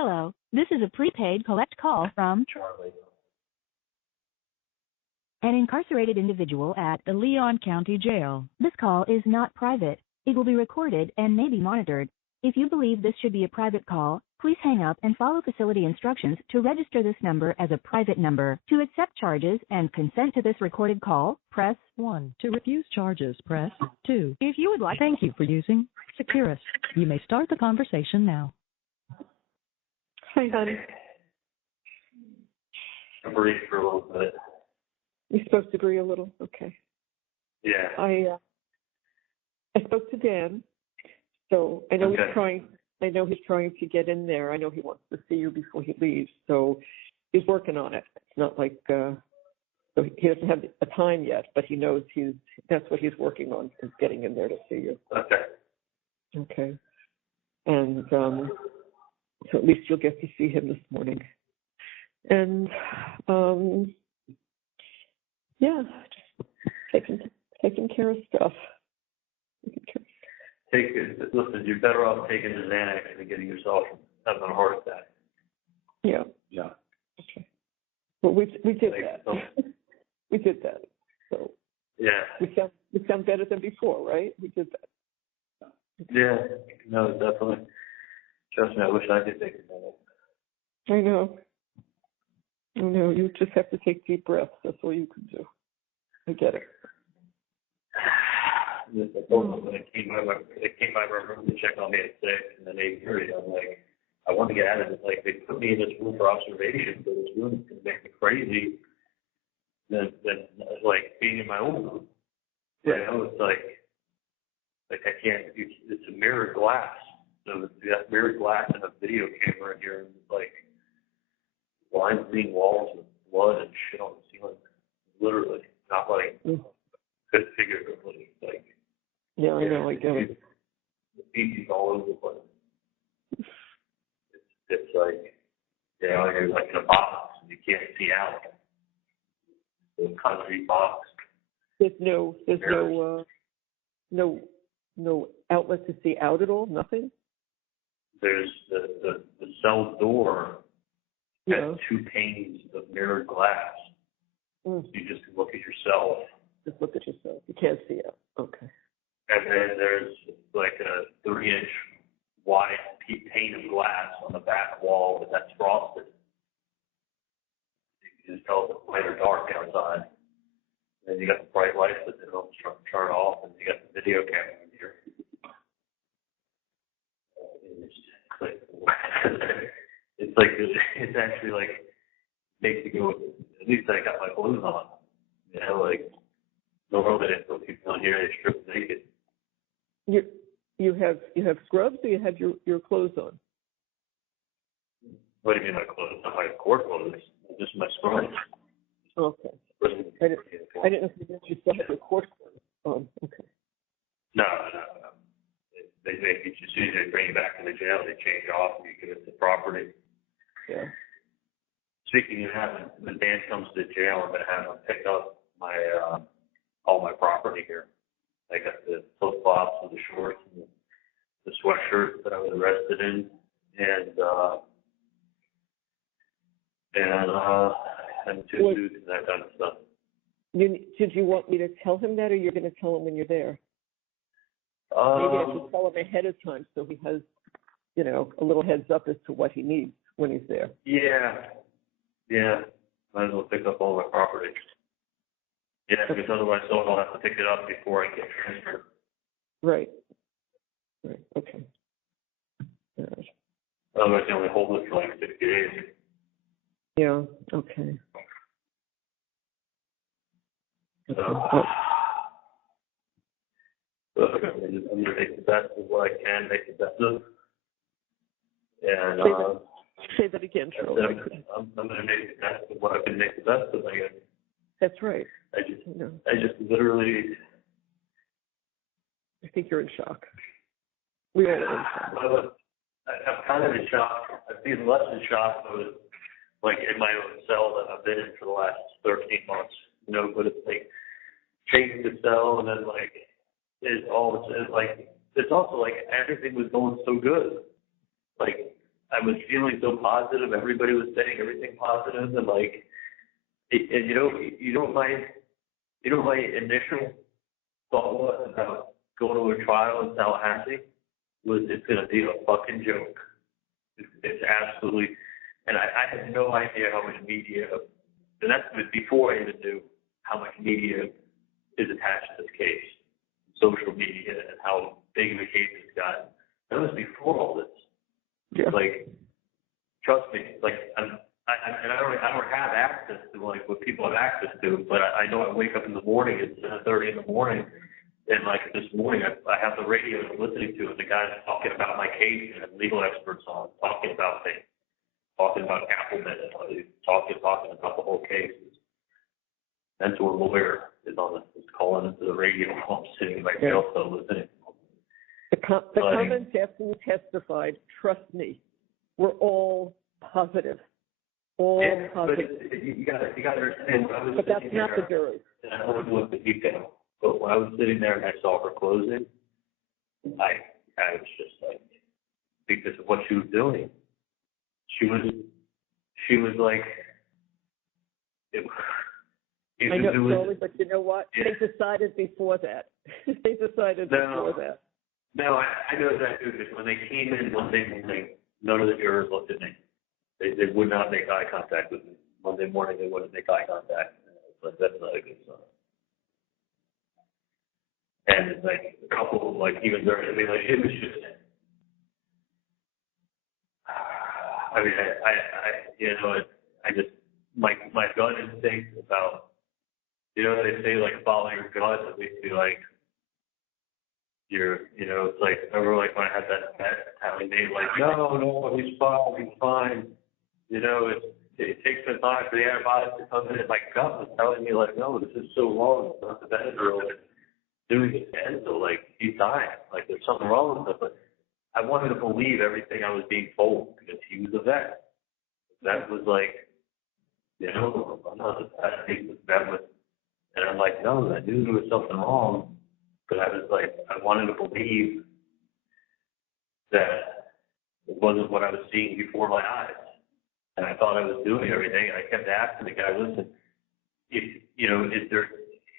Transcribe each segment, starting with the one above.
Hello, this is a prepaid collect call from Charlie. an incarcerated individual at the Leon County Jail. This call is not private. It will be recorded and may be monitored. If you believe this should be a private call, please hang up and follow facility instructions to register this number as a private number. To accept charges and consent to this recorded call, press 1. To refuse charges, press 2. If you would like, thank you for using Securus. You may start the conversation now. Hi, honey. I breathed for a little bit. You're supposed to agree a little? Okay. Yeah. I spoke to Dan, so I know he's trying. I know he's trying to get in there. I know he wants to see you before he leaves, so he's working on it. It's not like so he doesn't have a time yet, but he knows that's what he's working on, is getting in there to see you. Okay. Okay. And so at least you'll get to see him this morning. And yeah, just taking care of stuff. Listen, you're better off taking the Xanax than getting yourself having a heart attack. Yeah. Yeah. Okay. Well, we did that. We did that. So yeah. We sound better than before, right? We did that. Yeah. No, definitely. Trust me, I wish I could take it. I know. You just have to take deep breaths. That's all you can do. I get it. I told them when it came by my room to check on me at 6 and then 8:30. I'm like, I want to get out of it. Like, they put me in this room for observation, so this room is going to make me crazy than like being in my own room. You know, it's like I can't. It's a mirrored glass. So you got mirrored glass and a video camera in here, and like lime green walls with blood and shit on the ceiling. Literally, not like good figuratively. Like, yeah, I know, I get it. The feces all over the place. It's like, you know, you're like in a box and you can't see out. The concrete box. There's no outlet to see out at all. Nothing. There's the cell door has 2 panes of mirrored glass. So you just look at yourself. Just look at yourself. You can't see out. Okay. And then there's like a 3-inch wide pane of glass on the back wall, but that's frosted. You can just tell if it's light or dark outside. And then you got the bright lights that they don't turn off, and you got the video camera in here. It's actually like makes you go. At least I got my clothes on. You know, like normally they put people in here, they strip naked. You have scrubs, or you have your clothes on? What do you mean my clothes? Not my core clothes, just my scrubs. Okay. I didn't know if you still have your court clothes on. Okay. No. They make it as soon as they bring you back to the jail, they change off and you give it to property. Yeah. Speaking of having, when Dan comes to the jail, I'm going to have him pick up my all my property here. I got the flip flops and the shorts and the sweatshirt that I was arrested in, and 2 suits and that kind of stuff. Did you want me to tell him that, or you're going to tell him when you're there? Maybe I should tell him ahead of time so he has, a little heads up as to what he needs when he's there. Yeah. Might as well pick up all my property. Yeah, because otherwise someone will have to pick it up before I get transferred. Right. Okay. All right. Otherwise they only hold it for like 60 days. Yeah, okay. So I'm going to make the best of what I can make the best of. And say that again, Charlie. I'm going to make the best of what I can make the best of, I guess. That's right. I just literally. I think you're in shock. We all are in shock. I'm kind of in shock. I've been less in shock, but like in my own cell that I've been in for the last 13 months. But it's like changing the cell, and then like it's also like everything was going so good. Like I was feeling so positive. Everybody was saying everything positive, and like, and you know what my initial thought was about going to a trial in Tallahassee was it's going to be a fucking joke. It's absolutely, and I had no idea how much media, and that's before I even knew how much media is attached to this case, social media, and how big of a case it's gotten. That was before all this. Yeah. Like, trust me, like I don't have access to like what people have access to, but I know I wake up in the morning at 7:30 in the morning, and like this morning I have the radio I'm listening to, and the guy's talking about my case and legal experts on talking about things, talking about Appleman, and talking about the whole case. Mentor lawyer is calling into the radio while I'm sitting in my jail cell listening. The comments after you testified, trust me, were all positive. All positive. But you got to understand. But that's not the jury. And I don't want to look at detail. But when I was sitting there and I saw her closing, I was just like, because of what she was doing. She was like, I know, slowly, but you know what? Yeah. They decided before that. Before that. No, I know that too, because when they came in Monday morning, none of the jurors looked at me. They would not make eye contact with me. Monday morning, they wouldn't make eye contact. But that's not a good sign. And it's like a couple of, like, even during, I mean, like, it was just, I mean, I just, my gut instinct about, they say, like, follow your gut, at least be like, it's like, remember, like, when I had that pet, having they like, no, he's fine. It takes some time for the antibiotics to come in, and my gut was telling me, like, no, this is so wrong. It's not the Benadryl. It's doing it to end, so, like, he's dying. Like, there's something wrong with him. But I wanted to believe everything I was being told because he was a vet. That was like, I'm not a vet with, and I'm like, no, I knew there was something wrong. But I was like, I wanted to believe that it wasn't what I was seeing before my eyes. And I thought I was doing everything. And I kept asking the guy, listen, is there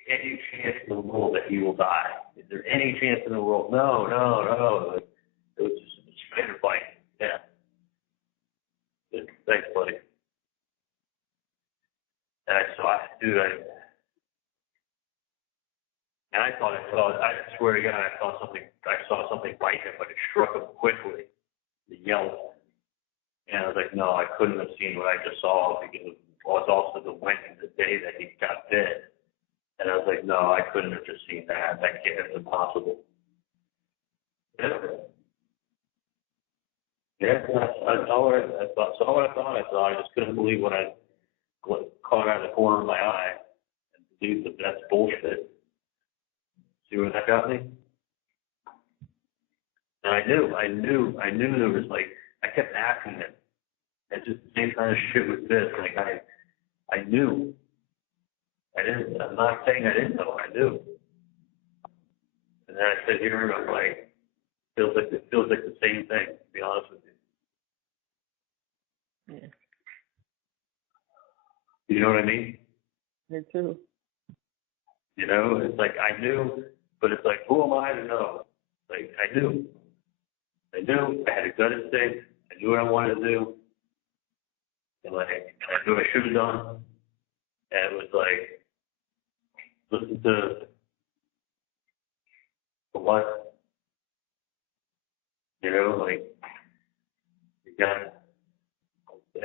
any chance in the world that he will die? Is there any chance in the world? No. Like, it was just a spider bite. Yeah. Thanks, buddy. And I swear to God, I saw something bite him, but it struck him quickly. The yelp. And I was like, no, I couldn't have seen what I just saw because it was also the day that he got bit. And I was like, no, I couldn't have just seen that. That can't, it's impossible. Yeah, I saw what I saw. I just couldn't believe when I caught out of the corner of my eye and believed that that's bullshit. See where that got me? And I knew there was, like, I kept asking him. It's just the same kind of shit with this. Like, I knew. I'm not saying I didn't know. I knew. And then I sit here and I'm like, it feels like the same thing, to be honest with you. Yeah. You know what I mean? Me too. It's like I knew, but it's like, who am I to know? Like, I knew. I had a gut instinct. I knew what I wanted to do. And I knew what I should have done. And it was like, listen to what? Like,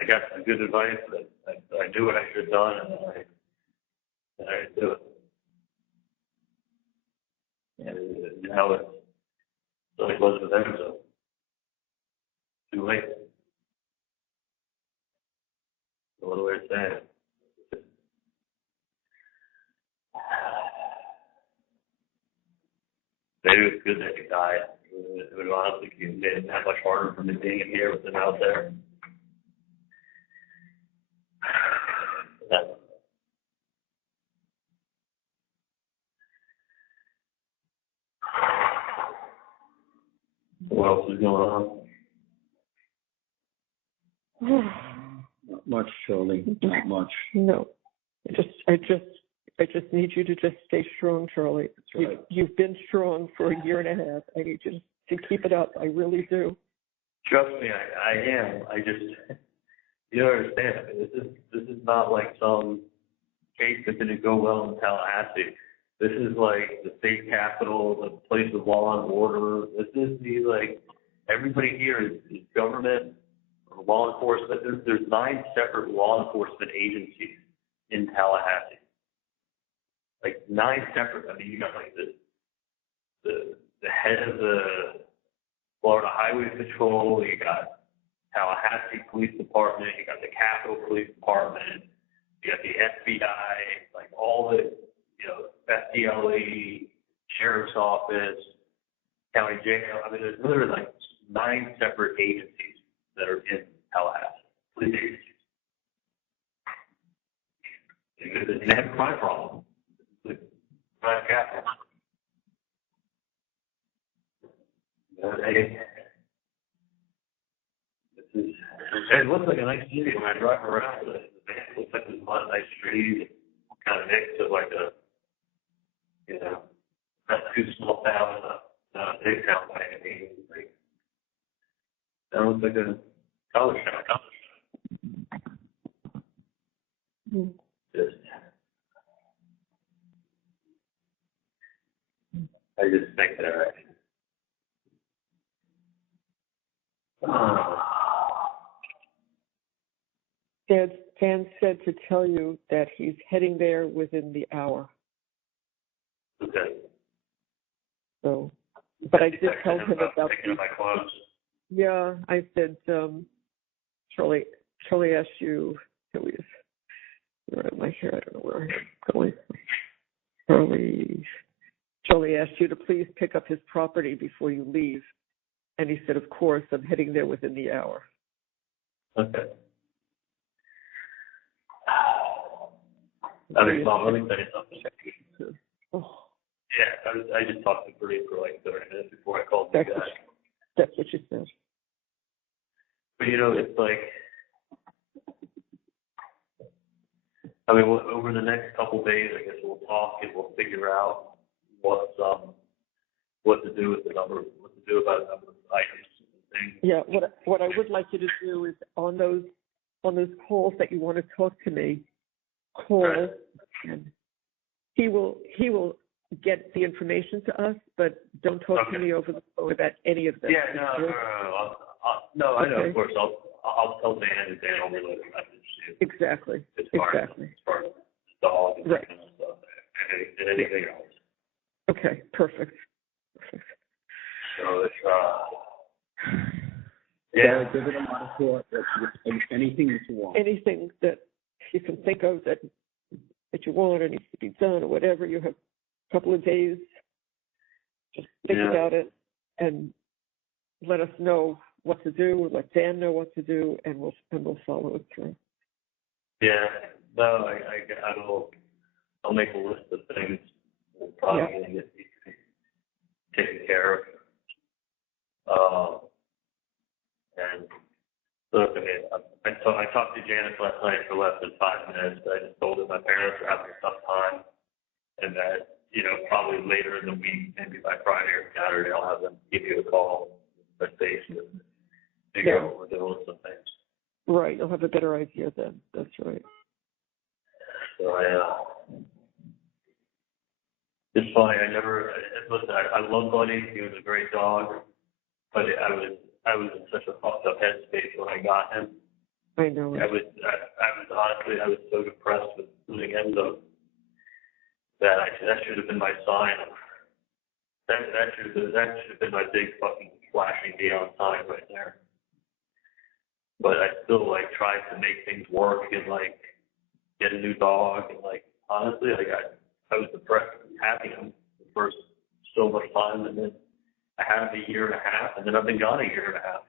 I got some good advice. I knew what I should have done, and I didn't do it. And now it's like it was with them, so too late. What do I say? Maybe it's good that he died. It would honestly made it that much harder for me being in here with him out there. What else is going on? Not much, Charlie. Not much. No. I just need you to just stay strong, Charlie. That's right. You've been strong for a year and a half. I need you to keep it up. I really do. Trust me, I am. I just, you don't understand. I mean, this is not like some case that didn't go well in Tallahassee. This is like the state capital, the place of law and order. This is everybody here is government or law enforcement. There's 9 separate law enforcement agencies in Tallahassee. 9 separate. I mean, you got the head of the Florida Highway Patrol, you got Tallahassee Police Department, you got the Capitol Police Department, you got the FBI, all the, FDLE, Sheriff's Office, County Jail. I mean, there's literally 9 separate agencies that are in Tallahassee, police agencies. And they have a crime problem. It's the crime capital. It looks like a nice city when I drive around. It looks like there's a lot of nice trees, kind of next to not too small town, not a big town by any means. That looks like a college town. I just think that. Dan said to tell you that he's heading there within the hour. Okay. So, but I did tell him about my clothes. Yeah, I said, Charlie asked you, where am I here? I don't know where I'm going. Charlie asked you to please pick up his property before you leave. And he said, of course, I'm heading there within the hour. Okay. Let me tell you something. Oh. Yeah, I just talked to Bree for 30 minutes before I called you guys. That's what you said. But it's over the next couple days, I guess we'll talk and we'll figure out what to do with the number, what to do about a number of items and things. Yeah, what I would like you to do is on those calls that you want to talk to me, call, right. And he will get the information to us, but don't talk to me over the phone about any of this. Yeah, no, I know, of course. I'll tell Dan and Dan will relay the message to you. Exactly. As far as the dog and right. That kind of stuff and anything else. Okay, perfect. So it's give it a lot of thought. Anything that you want. Anything that you can think of that you want or needs to be done or whatever, you have a couple of days. Just think about it and let us know what to do, or let Dan know what to do, and we'll follow it through. Yeah, no, I'll make a list of things we're probably going to get taken care of. And look, I talked to Janice last night for less than 5 minutes. I just told her my parents are having a tough time, and that probably later in the week, maybe by Friday or Saturday, I'll have them give you a call, touch base, and figure out what we're doing with some things. Right, you'll have a better idea then. That's right. So it's funny. Listen. I love Buddy. He was a great dog, but I was in such a fucked up headspace when I got him. I know. I was honestly so depressed with losing him though that should have been my sign. That should have been my big fucking flashing neon sign right there. But I still tried to make things work and get a new dog and honestly I was depressed having him the first so much time, and then I had him a year and a half, and then I've been gone a year and a half.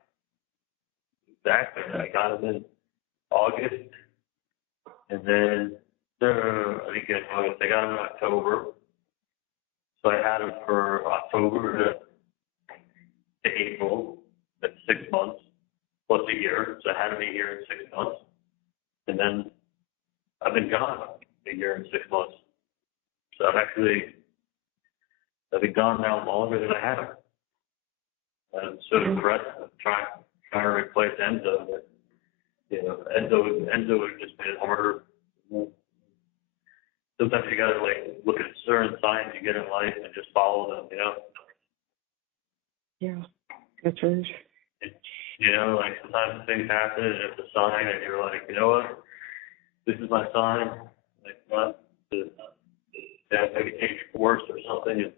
Exactly. I got him in August, and then I got him in October. So I had him for October to April. That's 6 months. plus a year, so I had him a year and 6 months. And then I've been gone a year and 6 months. So I've been gone now longer than I had him. I'm so depressed. I'm trying to replace Enzo, but Enzo would just been harder. Sometimes you gotta look at certain signs you get in life and just follow them, Yeah, that's right. Sometimes things happen and it's a sign and you're like, you know what? This is my sign. Not to maybe change course or something. And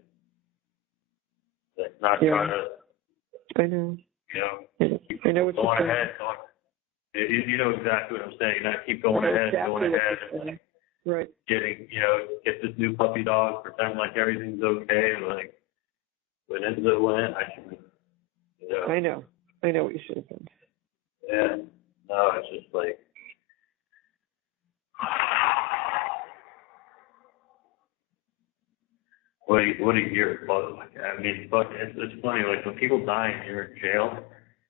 not trying to. I know. I know what you're going saying. ahead. You know exactly what I'm saying. Not keep going ahead, going ahead, and right. Getting, get this new puppy dog, pretend like everything's okay. Like when Enzo went, I should. I know what you should have done. Yeah. No, it's just like. What a year, I mean, but it's funny, when people die and you're in jail,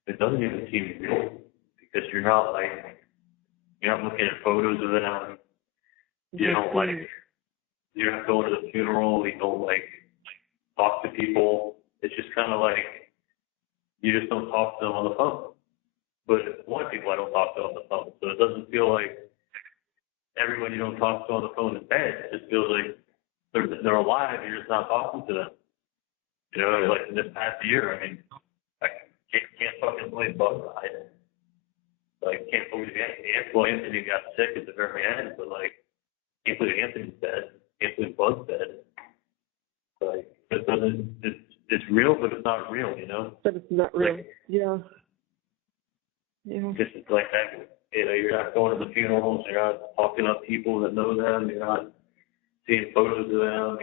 it doesn't even seem real, because you're not looking at photos of them, you're not going to the funeral, you don't talk to people, it's just kind of you just don't talk to them on the phone. But a lot of people I don't talk to on the phone, so it doesn't feel like everyone you don't talk to on the phone is dead, it just feels like they're alive, you're just not talking to them. In this past year, I mean, I can't fucking believe Bud died. Can't believe Anthony got sick at the very end, but can't believe Anthony's dead. Can't believe Bud's dead. It's real, but it's not real, But it's not real. Yeah. Just like that. You're not going to the funerals, you're not talking to people that know them, you're not seeing photos of them,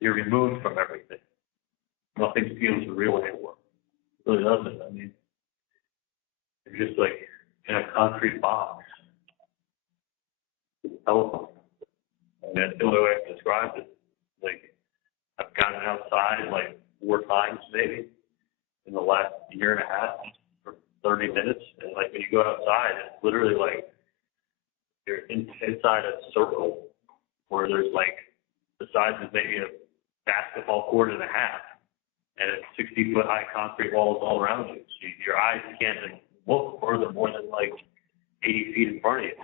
you're removed from everything. Nothing feels real anymore. It really doesn't. I mean, you're just in a concrete box. Telephone. I mean, that's the only way I can describe it. I've gotten outside 4 times maybe in the last year and a half for 30 minutes. And when you go outside, it's literally you're inside a circle where there's the size of maybe a basketball court and a half, and it's 60-foot high concrete walls all around you. So your eyes can't look further more than 80 feet in front of you.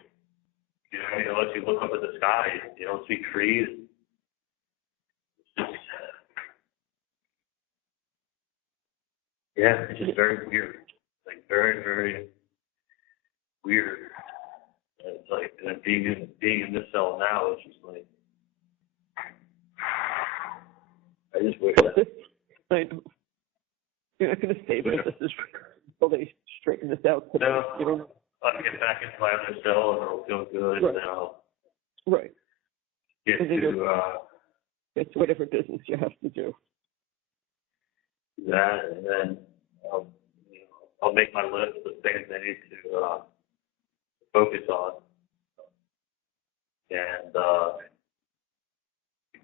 Unless you look up at the sky, you don't see trees. It's just very weird. Very, very weird. And being in this cell now is just I just wish that. I know. You're not going to stay there. This is until they straighten this out. No, I'll get back into my other cell and it'll feel good. Right. And then I'll get to whatever business you have to do. That, and then I'll make my list of things I need to focus on. And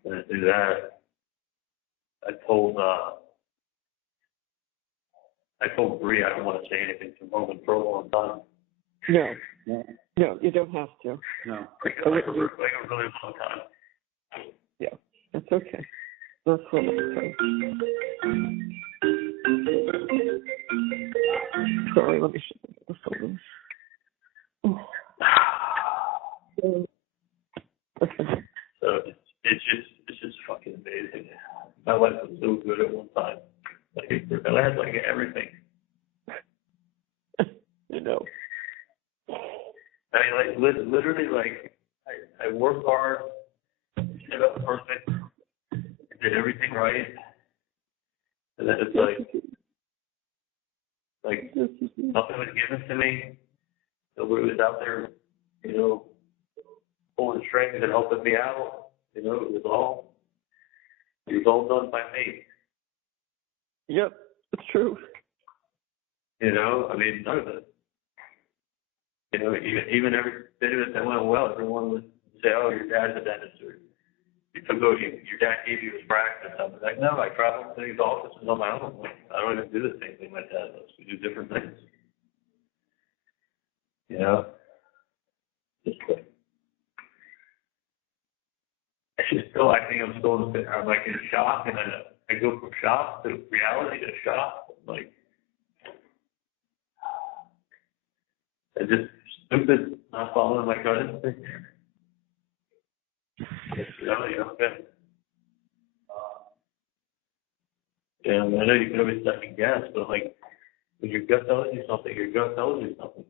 to do that, I told Bree I don't want to say anything to Roman for a long time. No, you don't have to. No. A really long time. Yeah, that's okay. That's what I'm saying. Sorry, let me shut the phone. So it's just fucking amazing. My life was so good at one time. I had everything. You know. I mean, literally, I worked hard, set up perfect, did everything right, and then it's nothing was given to me. Nobody was out there, pulling strings and helping me out. It was all done by me. Yep, it's true. I mean, none of it. Even every bit of it that went well, everyone would say, "Oh, your dad's a dentist," or you took over, your dad gave you his practice. I'm like, no, I travel to these offices on my own. Like, I don't even do the same thing my dad does. We do different things. You know? Just like, I think I'm still in I'm like in shock, and then I go from shock to reality to shock. Like, I just stupid, not following my gut instinct. It's reality, okay. And I know you can always second guess, but like, when your gut tells you something, your gut tells you something.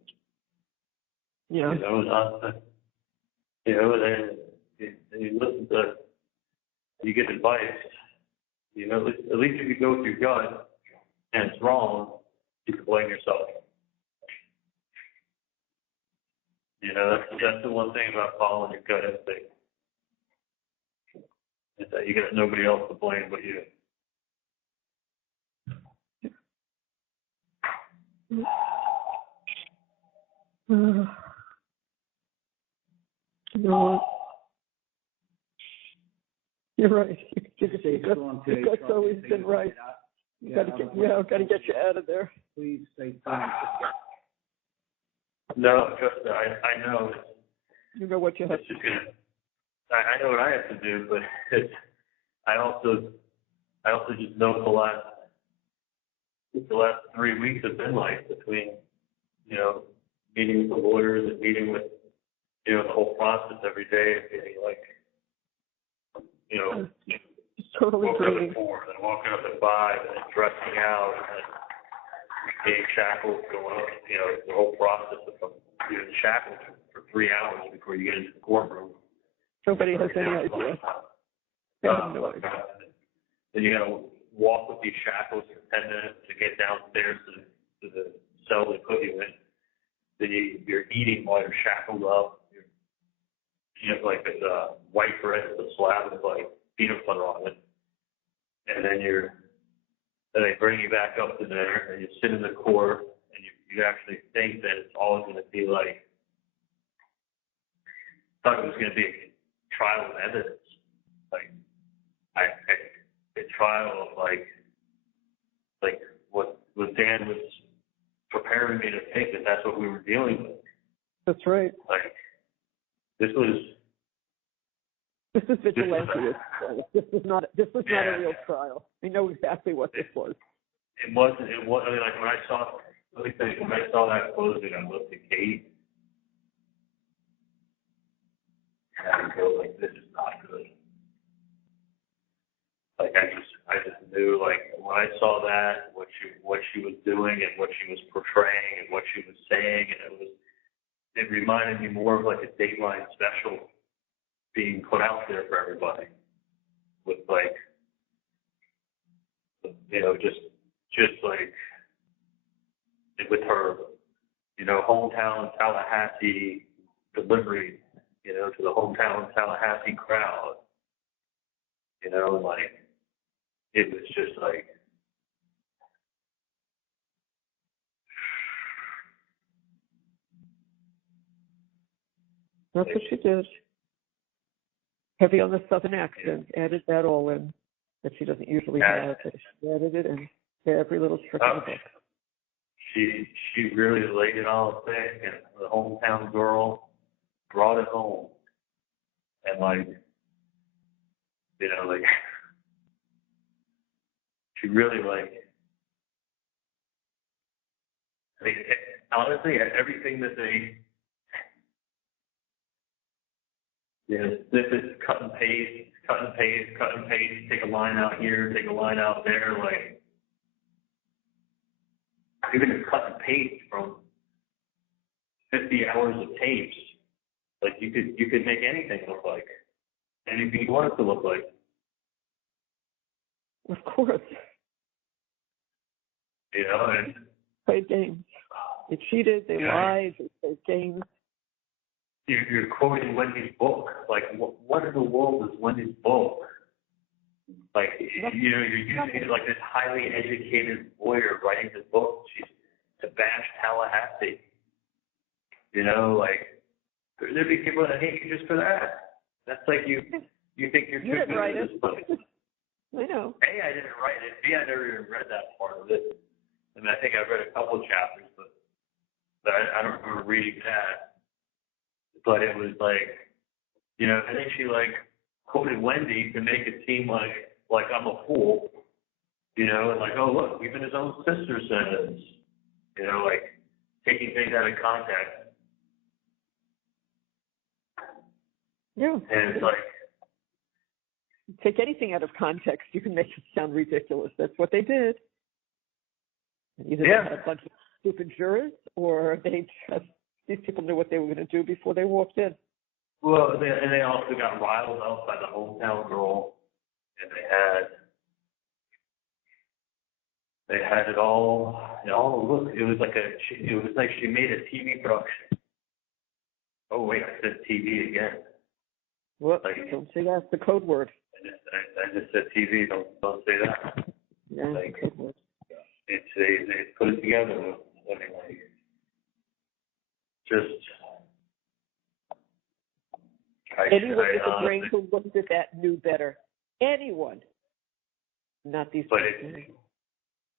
Yeah. You know, and you listen to, you get advice. You know, at least if you go with your gut and it's wrong, you can blame yourself. You know, that's the one thing about following your gut instinct. Is that you got nobody else to blame but you. No. You're right. That's always been right. You gotta get you out of there. Please stay calm. No, trust me, I know. You know what you have to do. I know what I have to do, but I also just know the last 3 weeks have been like between, you know, meeting with the lawyers and meeting with, you know, the whole process every day and getting like, you know, totally waking up at 4 and walking up at 5 and dressing out and getting shackled, going up, you know, the whole process of being shackled for 3 hours before you get into the courtroom. Nobody has any idea. No idea. Then you got to walk with these shackles for 10 minutes to get downstairs to the cell they put you in. Then you're eating while you're shackled up. You have like this white bread with a slab with like peanut butter on it. And then they bring you back up to there and you sit in the court and you actually think that it's all going to be like, thought it was going to be a trial of evidence. Like, a trial of like what Dan was preparing me to think that's what we were dealing with. That's right. Like, this is vigilante. This was not a real trial. I know exactly what this was. It wasn't. I mean, like when I saw that closing, I looked at Kate, and I go like, this is not good. Like I just knew, like when I saw that, what she was doing and what she was portraying and what she was saying, and it reminded me more of like a Dateline special being put out there for everybody, with like, you know, just like with her, you know, hometown Tallahassee delivery, you know, to the hometown Tallahassee crowd, you know, like it was just like, that's what she did. Heavy on the southern accent, added that all in that she doesn't usually have. She added it in every little trick of the book. She really laid it all thick, and the hometown girl brought it home. And like, you know, like she really like, I mean, honestly, everything that they, you know, this is cut and paste, take a line out here, take a line out there, like, even a cut and paste from 50 hours of tapes, like you could make anything look like anything you want it to look like. Of course. You know, and played games. They cheated, they lied, they played games. You're quoting Wendy's book. Like, what in the world is Wendy's book? Like, you know, you're using like this highly educated lawyer writing this book to bash Tallahassee. You know, like, there'd be people that hate you just for that. That's like you You think you're You too didn't good write at it. this place. I know. A, I didn't write it. B, I never even read that part of it. I mean, I think I read a couple of chapters, but I don't remember reading that. But it was like, you know, I think she like quoted Wendy to make it seem like I'm a fool, you know, and like, oh look, even his own sister said this, you know, like taking things out of context. Yeah. And it's like, take anything out of context, you can make it sound ridiculous. That's what they did. Either they had a bunch of stupid jurors, or these people knew what they were going to do before they walked in. well, they also got riled up by the hometown girl, and they had it all. Look, it was like she made a TV production. Oh wait, I said TV again. What? Don't say that's the code word. I just said TV. Don't say that. Yeah, like, the code word. They put it together. I mean, like, just. Anyone with a brain who looked at that knew better. Anyone. Not these but people.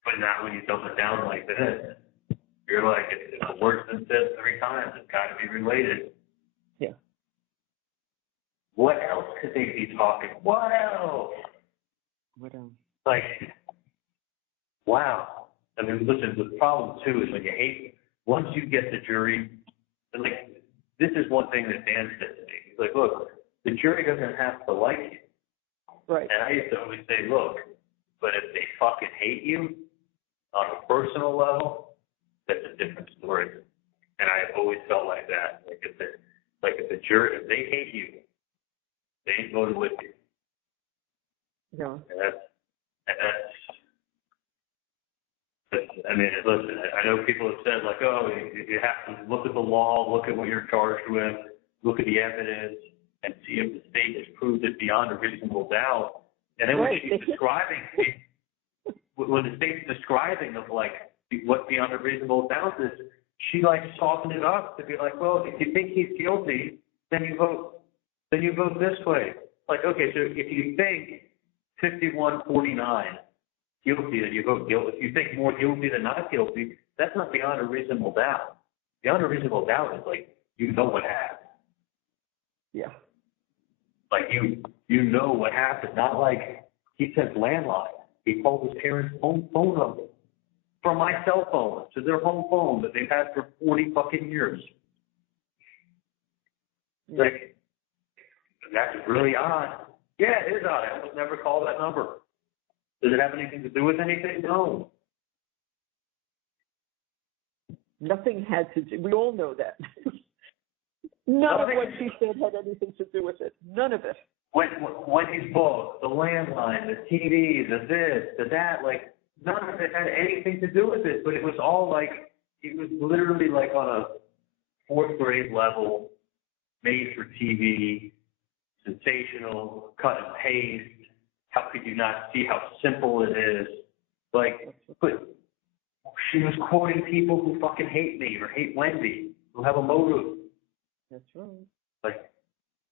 But not when you dump it down like this. You're like, it's worse than said 3 times. It's got to be related. Yeah. What else could they be talking? What else? What else? Like, wow. I mean, listen, the problem, too, is when you hate, once you get the jury, and like, this is one thing that Dan said to me. He's like, look, the jury doesn't have to like you. Right. And I used to always say, look, but if they fucking hate you on a personal level, that's a different story. And I always felt like that. Like if the jury, if they hate you, they ain't voted with you. Yeah. And that's I mean, listen, I know people have said like, oh, you have to look at the law, look at what you're charged with, look at the evidence, and see if the state has proved it beyond a reasonable doubt. And then when she's describing, when the state's describing of like what beyond a reasonable doubt is, she like softened it up to be like, well, if you think he's guilty, then you vote this way. Like, okay, so if you think 51-49 guilty, then you vote guilty. If you think more guilty than not guilty, that's not beyond a reasonable doubt. Beyond a reasonable doubt is like, you know what happened. Yeah. Like you know what happened. Not like he says landline. He called his parents' home phone number from my cell phone to their home phone that they've had for 40 fucking years. Like, that's really odd. Yeah, it is odd. I almost never call that number. Does it have anything to do with anything? No. Nothing had to do. We all know that. None of what she said had anything to do with it. None of it. Wendy's book, the landline, the TV, the this, the that, like, none of it had anything to do with it. But it was all like, it was literally like on a 4th grade level, made for TV, sensational, cut and paste. How could you not see how simple it is? Like, but she was quoting people who fucking hate me or hate Wendy, who have a motive. That's right.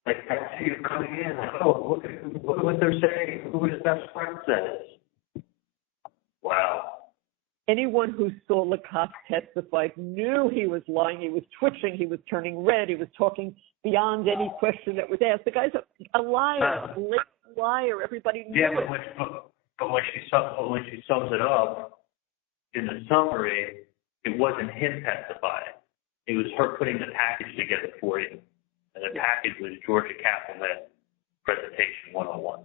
Like I see you coming in, like, oh, look at what they're saying, who his best friend says. Wow. Anyone who saw Lacoste testify knew he was lying. He was twitching. He was turning red. He was talking beyond any question that was asked. The guy's a liar, a liar. Everybody knew it. But when she sums it up in the summary, it wasn't him testifying. It was her putting the package together for you. And the package was Georgia Kaplan Presentation 101.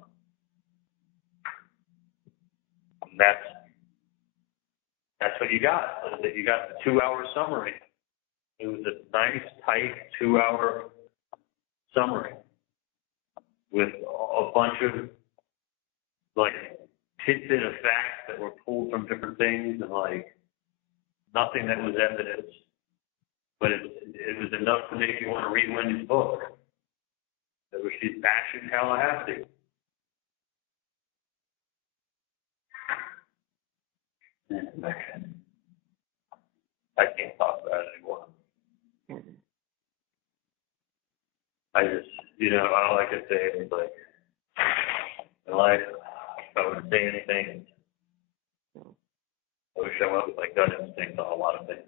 And that's what you got. You got the 2-hour summary. It was a nice, tight 2-hour summary with a bunch of like tidbit of facts that were pulled from different things and like nothing that was evidence. But it was enough to make you want to read Wendy's book. That was she's bashing Tallahassee. I can't talk about it anymore. I just, all I can say is like, in life. If I wouldn't say anything, I would show up with my gut instinct on a lot of things.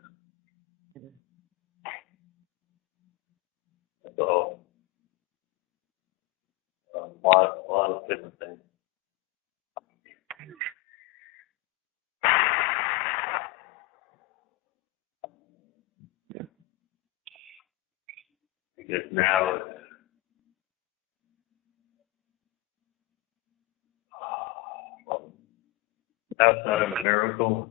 So, a lot of different things. Because now it's outside of a miracle.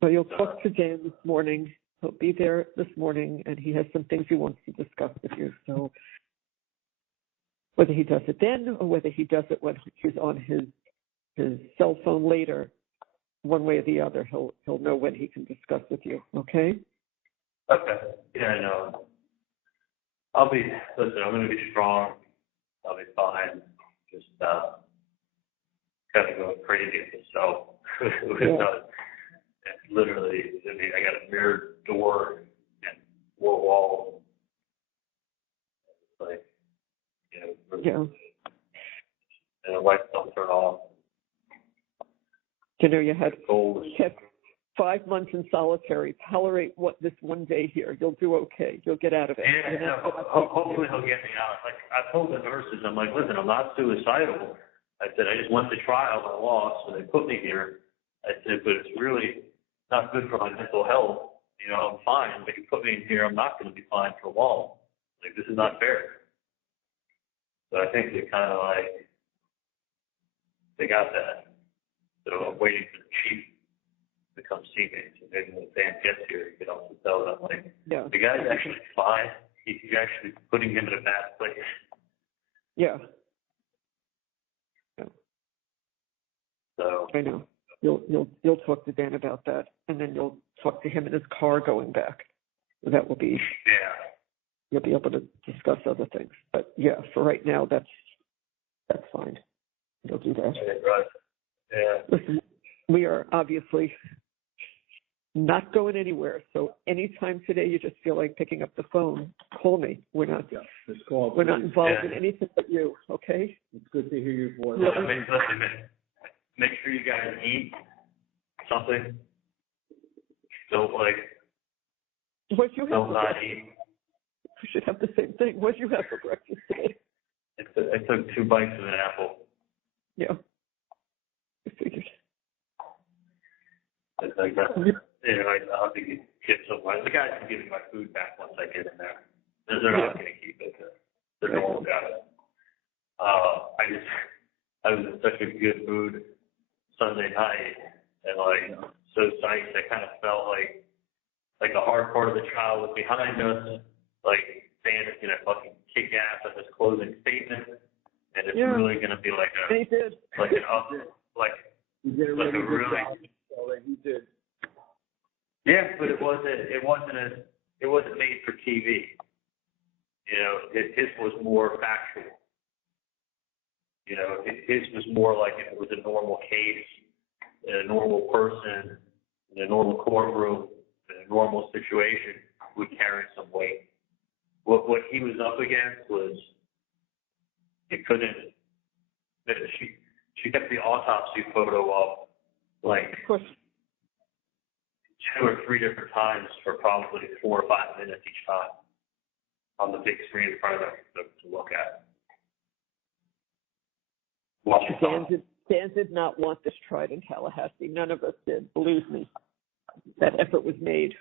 So you'll talk to Dan this morning. He'll be there this morning, and he has some things he wants to discuss with you. So whether he does it then or whether he does it when he's on his cell phone later, one way or the other, he'll know when he can discuss with you. Okay? Okay. Yeah, I know. I'm going to be strong. I'll be fine. Just kind of going crazy at myself. It's literally, I mean, I got a mirrored door and 4 walls. It's like, and the lights don't turn off. You know, you had 5 months in solitary. Tolerate this one day here. You'll do okay. You'll get out of it. Yeah, hopefully he'll get me out. Like, I told the nurses, I'm like, listen, I'm not suicidal. I said, I just went to trial and I lost, so they put me here. I said, but it's really not good for my mental health. You know, I'm fine, but you put me in here, I'm not going to be fine for long. Like, this is not fair. So I think they kind of they got that. So I'm waiting for the chief to come see me. So maybe when Dan gets here, he can also tell them, the guy's actually fine. You're actually putting him in a bad place. Yeah. So I know. You'll talk to Dan about that, and then you'll talk to him in his car going back. That will be you'll be able to discuss other things. But yeah, for right now, that's fine. You'll do that. Right. Yeah. Listen, we are obviously not going anywhere. So anytime today you just feel like picking up the phone, call me. We're not involved in anything but you. Okay. It's good to hear your voice. Make sure you guys eat something. Don't what you have don't for not breakfast? eat. We should have the same thing. What you have for breakfast today? I took 2 bites of an apple. Yeah. I figured. It's like that. I'll have to get some. The guys can give me my food back once I get in there. They're not going to keep it. They're normal guys. I was in such a good mood Sunday night, and so psyched. I kind of felt like the hard part of the trial was behind us. Like Dan is gonna fucking kick ass at this closing statement, and it's really gonna be like a he did. like an up like He did a like really a good really job. He did. yeah, but it wasn't made for TV. You know, his was more factual. You know, his was more like if it was a normal case, a normal person, in a normal courtroom, in a normal situation, would carry some weight. What he was up against was it couldn't. She kept the autopsy photo up like 2 or 3 different times for probably 4 or 5 minutes each time on the big screen in front of them to look at. Dan did not want this tried in Tallahassee. None of us did. Believe me, that effort was made.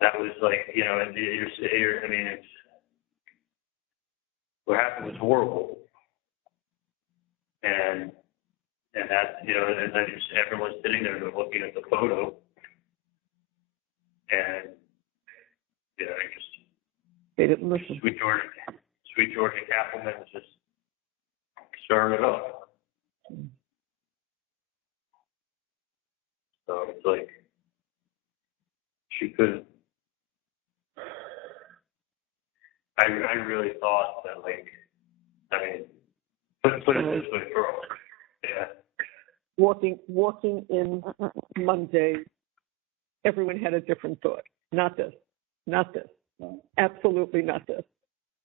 That was and it's what happened was horrible, and that and then everyone's sitting there looking at the photo, and They didn't listen. Sweet Georgia Cappleman was just stirring it up. So it's like she couldn't. I really thought that put it this way, girl. Yeah. Walking in Monday, everyone had a different thought. Not this. No. Absolutely not this.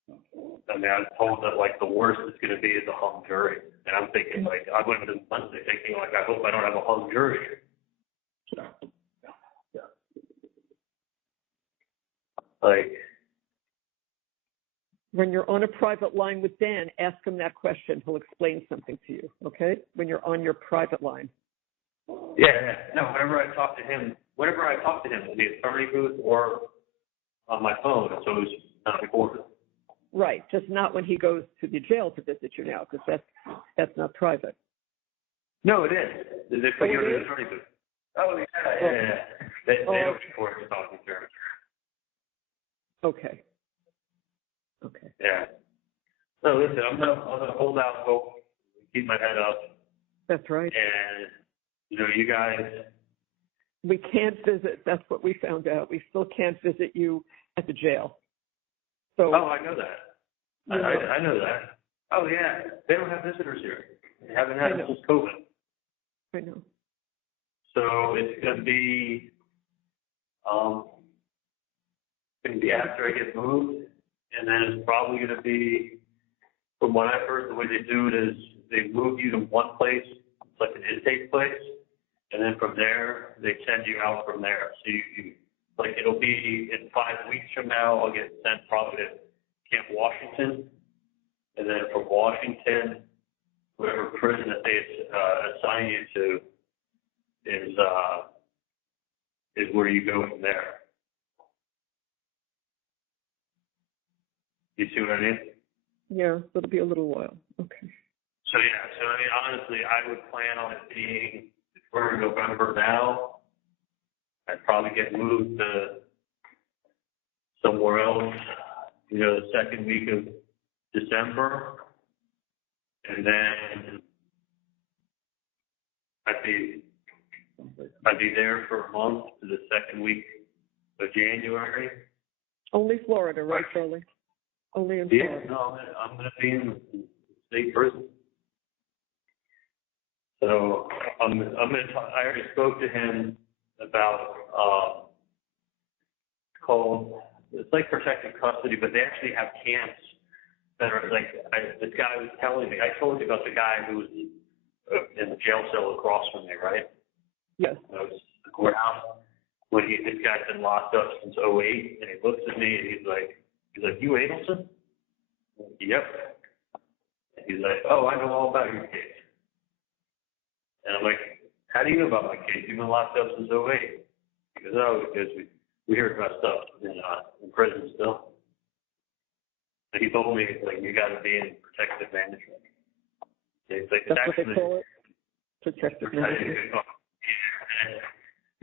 I mean, I'm told that like the worst it's going to be is a hung jury, and I'm thinking like I went to Monday thinking like I hope I don't have a hung jury. Yeah. Yeah. Like, When you're on a private line with Dan, ask him that question. He'll explain something to you, okay? When you're on your private line. yeah, no. Whenever I talk to him in the attorney booth or on my phone, it's always not recorded. Right, just not when he goes to the jail to visit you now, because that's not private. No, it is. They put you in the attorney booth. Oh, yeah. They don't record the talking terms. Okay. Yeah. So listen, I'm gonna hold out hope, keep my head up, That's right. and you guys. We can't visit. That's what we found out. We still can't visit you at the jail. So. Oh, I know that. I know that. Oh yeah, they don't have visitors here. They haven't had it since COVID. I know. So it's gonna be after I get moved, and then it's probably gonna be, from what I've heard, the way they do it is they move you to one place, it's like an intake place, and then from there they send you out from there. So you like it'll be in 5 weeks from now. I'll get sent probably to Camp Washington, and then from Washington, whatever prison that they assign you to is where you go from there. You see what I mean? Yeah, it'll be a little while. Okay. So yeah, I mean honestly, I would plan on it being, if we're in November now, I'd probably get moved to somewhere else, the second week of December, and then I'd be there for a month to the second week of January. Only Florida, right, Charlie? Only in Yeah, Florida. no, I'm going to be in state prison. So I'm going to. I already spoke to him about it's like protective custody, but they actually have camps that are like, this guy was telling me, I told you about the guy who was in the jail cell across from me, right? Yes. That was the courthouse. This guy's been locked up since 2008, and he looks at me and he's like, you Adelson? Yep. And he's like, oh, I know all about your case. And I'm like, how do you know about my case? You've been locked up since 2008. He goes, oh, because we heard about stuff in prison still. And he told me, like, you got to be in protective management. It's like, That's what they call it? Protective management.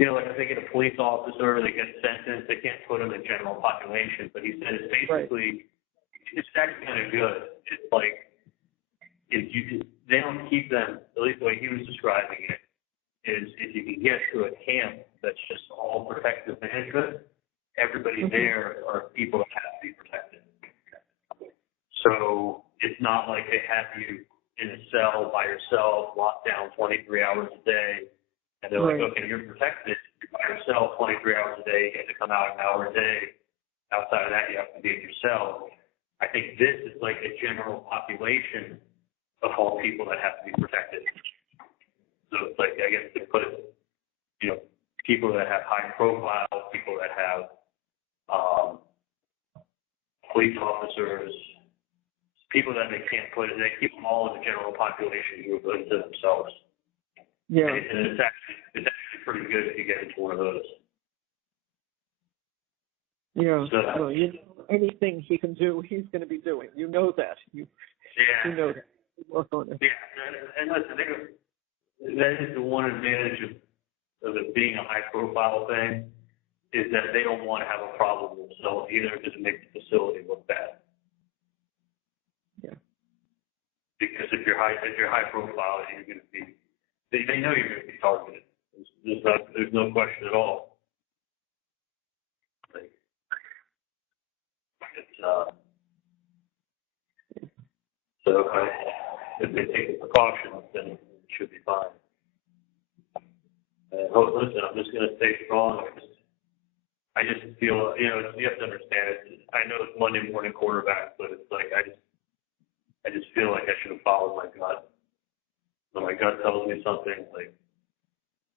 Like I think a police officer, they get sentenced, they can't put them in general population, but he said it's basically, it's actually kind of good. It's like, they don't keep them, at least the way he was describing it, is if you can get to a camp that's just all protective management, everybody there are people that have to be protected. So it's not like they have you in a cell by yourself, locked down 23 hours a day, and they're like, okay, you're protected. You're by yourself 23 hours a day. You get to come out an hour a day. Outside of that, you have to be in your cell. I think this is like a general population of all people that have to be protected. So it's like, I guess they put, people that have high profile, people that have police officers, people that they can't put, they keep them all in the general population group unto themselves. Yeah. And it's actually pretty good if you get into one of those. Yeah. So, well, anything he can do, he's going to be doing. You know that. You know that. You work on it. Yeah. And listen, that is the one advantage of it being a high-profile thing, is that they don't want to have a problem themselves either, because it makes the facility look bad. Yeah. Because if you're high profile, you're going to be. They know you're going to be targeted. There's no question at all. So if they take the precautions, then it should be fine. Listen, I'm just going to stay strong. I just feel, you have to understand it. I know it's Monday morning quarterback, but it's like I just feel like I should have followed my gut. When my gut tells me something, like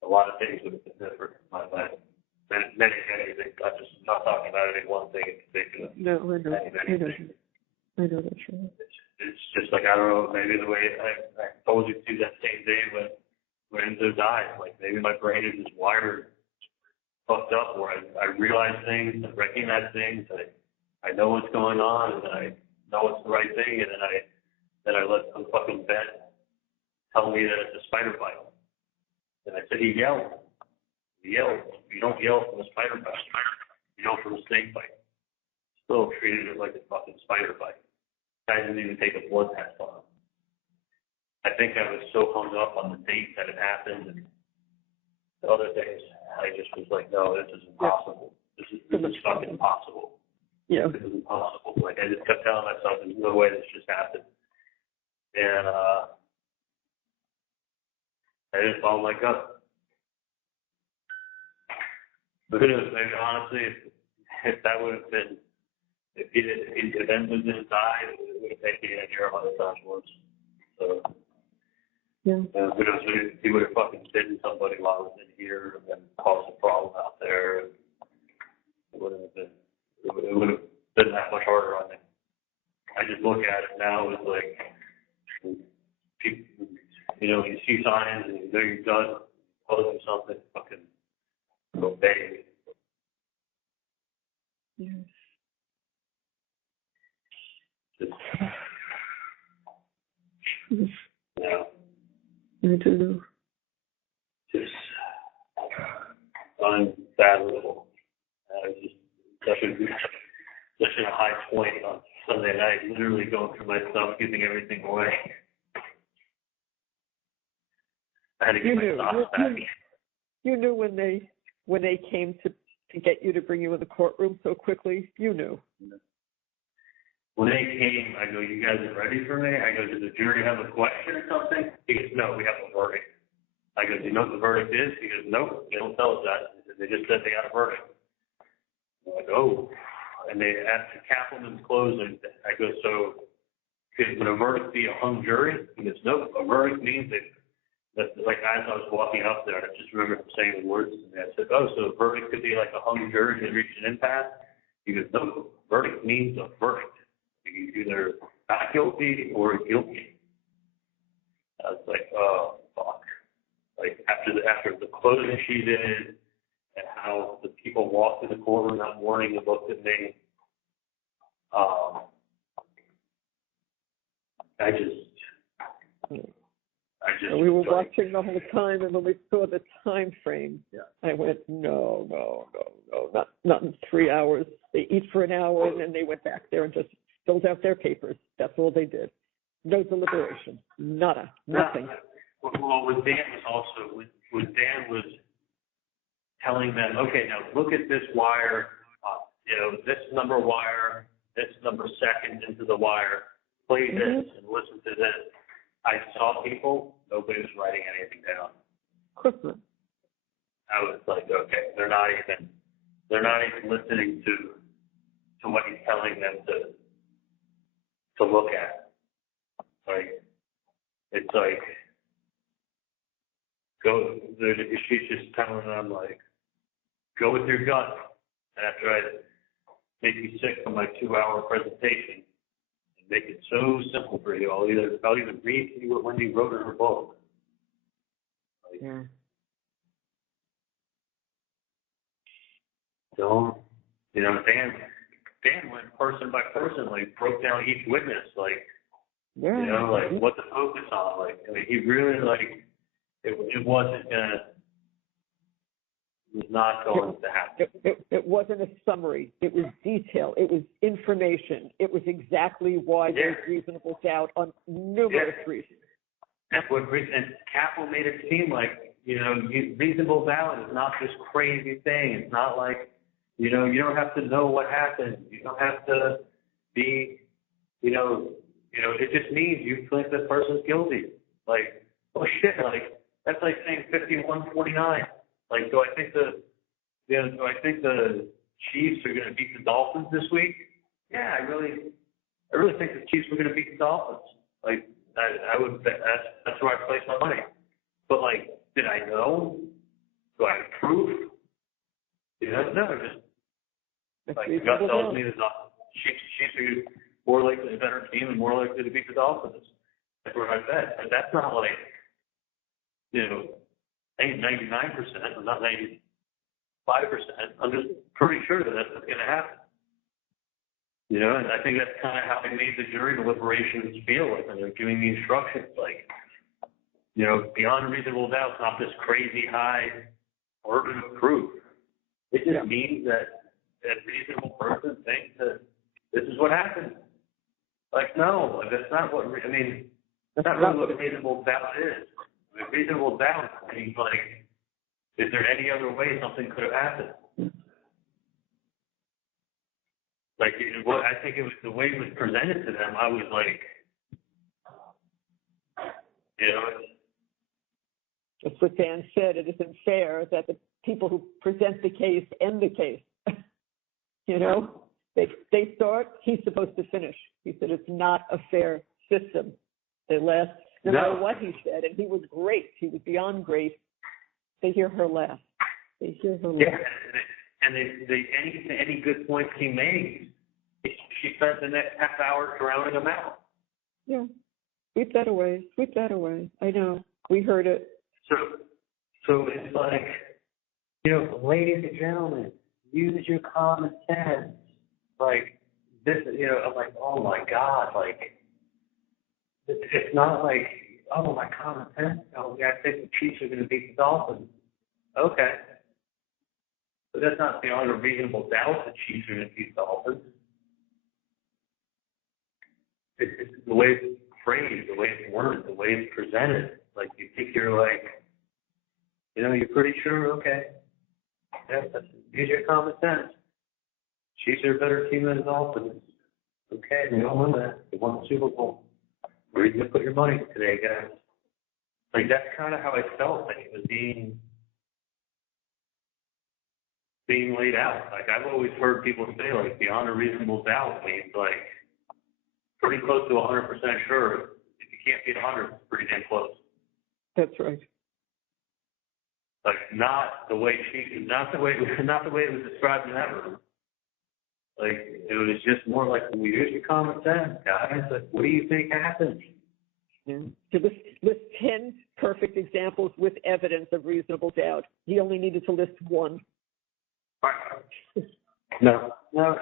a lot of things would have been different in my life. Many things. I'm just not talking about any one thing in particular. No, I know. I know that's right. It's just like, I don't know, maybe the way I told you to that same day when Enzo died, like maybe my brain is just wired fucked up where I realize things, I recognize things, I know what's going on, and I know it's the right thing, and then I let some fucking vet tell me that it's a spider bite. And I said, he yelled. You don't yell from a spider bite. You yell from a snake bite. Still treated it like a fucking spider bite. I didn't even take a blood test on him. I think I was so hung up on the date that it happened and the other things. I just was like, no, this is impossible. This is fucking impossible. Yeah. This is impossible. Like, I just kept telling myself, there's no way this just happened. And I didn't follow my gut. But who knows, maybe honestly, if that would have been, if Enzo didn't die, it would have taken me in here 100 times worse. So, yeah. Who knows, he would have fucking bitten somebody while I was in here and then caused a problem out there. It would have been that much harder on me. I just look at it now as like, people, you see signs and you know you're done, posting something, fucking obey. Yeah. Just, I do know. Just unfathomable. I was just such a high point on Sunday night, literally going through my stuff, giving everything away. I had to get my socks back. You knew when they came to get you to bring you in the courtroom so quickly. You knew. When they came, I go, you guys are ready for me? I go, does the jury have a question or something? He goes, no, we have a verdict. I go, do you know what the verdict is? He goes, nope, they don't tell us that. They just said they got a verdict. I'm like, oh. And they asked the Kaplan's closing. I go, so would a verdict be a hung jury? He goes, nope, a verdict means that like as I was walking up there, I just remember him saying the words to me. I said, oh, so a verdict could be like a hung jury that reached an impasse? He goes, no, verdict means a verdict. You're either not guilty or guilty. I was like, oh, fuck. Like, after the closing she did and how the people walked in the courtroom that morning and looked at me, we were watching the whole time, and when we saw the time frame, I went, no, not in 3 hours. They eat for an hour, and then they went back there and just filled out their papers. That's all they did. No deliberation. Nada. Nothing. Well, with Dan was also, when Dan was telling them, okay, now look at this wire, this number wire, this number second into the wire, play this and listen to this. I saw people, nobody was writing anything down. Of course not. I was like, okay, they're not even listening to what he's telling them to look at. Like, it's like, she's just telling them, like, go with your gut. After I make you sick from my 2-hour presentation, and make it so simple for you, I'll even read to you what Wendy wrote in her book. Like, Dan went person by person, like broke down each witness, like, like what to focus on. Like, I mean, he really, like, it wasn't not going to happen. It wasn't a summary. It was detail. It was information. It was exactly why there's reasonable doubt on numerous reasons. And Kaplan made it seem like, reasonable doubt is not this crazy thing. It's not like, you don't have to know what happened. You don't have to be, it just means you think this person's guilty. Like, oh shit, like, that's like saying 51-49. Like, do I think the Chiefs are going to beat the Dolphins this week? Yeah, I really think the Chiefs were going to beat the Dolphins. Like, I would bet that's where I place my money. But like, did I know? Do I have proof? No, just like the gut tells me that the Chiefs are more likely a better team and more likely to beat the Dolphins. That's where I bet. And that's not like, 99% or not 95%. I'm just pretty sure that that's what's going to happen. And I think that's kind of how they made the jury deliberations feel like when they're giving the instructions. Like, beyond reasonable doubt, not this crazy high burden of proof. It just means that a reasonable person thinks that this is what happened. Like, no, that's not what, that's not really what reasonable doubt is. Reasonable doubt means, like, is there any other way something could have happened? Like, I think it was the way it was presented to them. I was like, That's what Dan said. It isn't fair that the people who present the case end the case. They start, he's supposed to finish. He said it's not a fair system. They last, no matter what he said, and he was great. He was beyond great. They hear her laugh. Yeah, and any good points he made, she spent the next half hour drowning them out. Yeah, sweep that away. I know. We heard it. So it's like, ladies and gentlemen, use your common sense. Like, this, I'm like, oh my God, like, it's not like, oh, my common sense. Oh, yeah, I think the Chiefs are going to beat the Dolphins. Okay. But that's not beyond a reasonable doubt the Chiefs are going to beat the Dolphins. It's the way it's phrased, the way it's worded, the way it's presented. Like, you think you're like, you're pretty sure, okay. Yeah, use your common sense. Chiefs are a better team than the Dolphins. Okay, they don't win that. They won the Super Bowl. Where are you going to put your money today, guys? Like, that's kind of how I felt like it was being laid out. Like, I've always heard people say, like, beyond a reasonable doubt means, like, pretty close to 100% sure. If you can't beat 100, it's pretty damn close. That's right. Like, not the way it was described in that room. Like, it was just more like, we use your common sense, guys. Like, what do you think happened? Yeah. To list 10 perfect examples with evidence of reasonable doubt. He only needed to list one. No,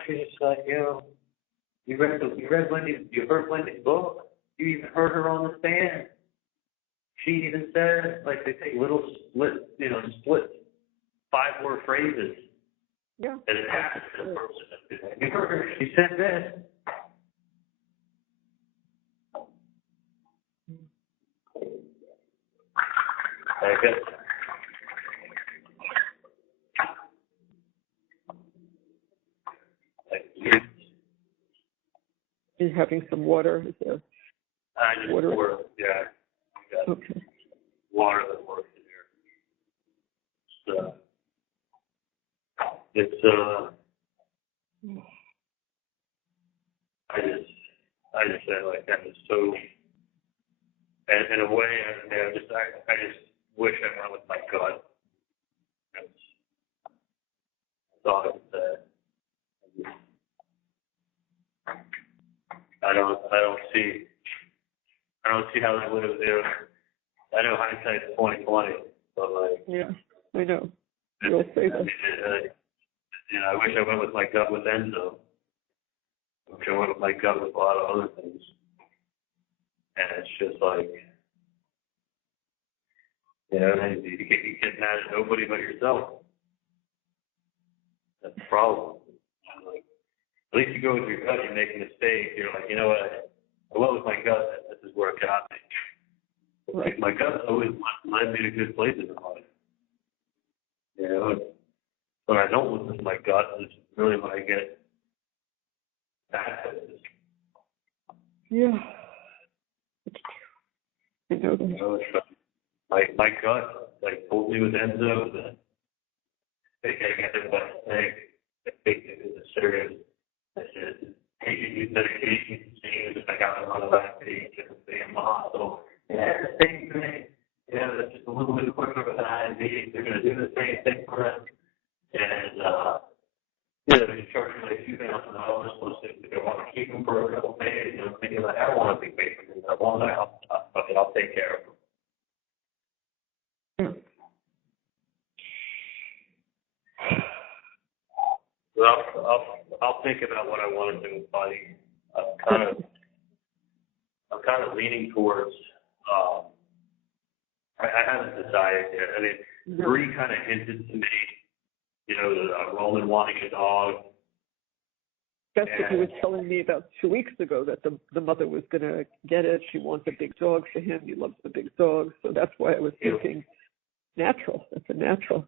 she's just like, you heard Wendy's book. You even heard her on the stand. She even said, like, they take little split 5-word phrases. Yeah. And it happens to the person. You heard her. She said this. I guess. You're having some water. Is there water? Yeah. Okay. Water that works in here. So, it's I just said, like, that was so, and in a way, I just wish I went with my gut. I thought it was I don't see how that would have been. I know hindsight's 20/20, but like, yeah, I know. You'll say that. I wish I went with my gut with Enzo. I wish I went with my gut with a lot of other things. And it's just like, you get mad at nobody but yourself. That's the problem. Like, at least you go with your gut, you make a mistake, you're like, you know what, I went with my gut, this is where it got me. Like, my gut always led me to good places in life. When I don't listen to my gut, it's really when I get bad places. Yeah. I know that. My gut, like, told me with Enzo that they can't get their butt steak. it's serious. Taking these medications, seeing if I got a lot of that page and stay in the hospital. Yeah, the same thing. Yeah, that's just a little bit quicker with an IV. They're going to do the same thing for them. And, they're charging like $2,000 plus if they want to keep them for a couple days. You know, thinking like, I don't want to be paid for this. I want to help. Okay, I'll take care of them. Well, I'll think about what I want to do, buddy. I'm kind of leaning towards. I haven't decided yet. I mean, Bree kind of hinted to me, Roman wanting a dog. That's what he was telling me about 2 weeks ago, that the mother was going to get it. She wants a big dog for him. He loves the big dogs. So that's why I was thinking natural. That's a natural.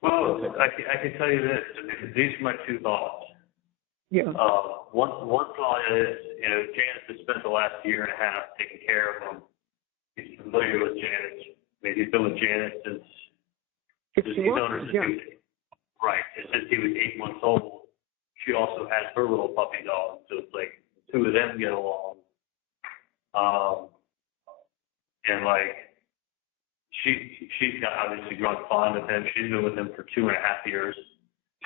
Well, I can tell you this. I mean, these are my two thoughts. Yeah. One thought is, Janice has spent the last year and a half taking care of him. He's familiar with Janice. I mean, he's been with Janice since he's known her since since he was 8 months old. She also has her little puppy dog, so it's like the two of them get along. And like she's got obviously grown fond of him. She's been with him for 2.5 years.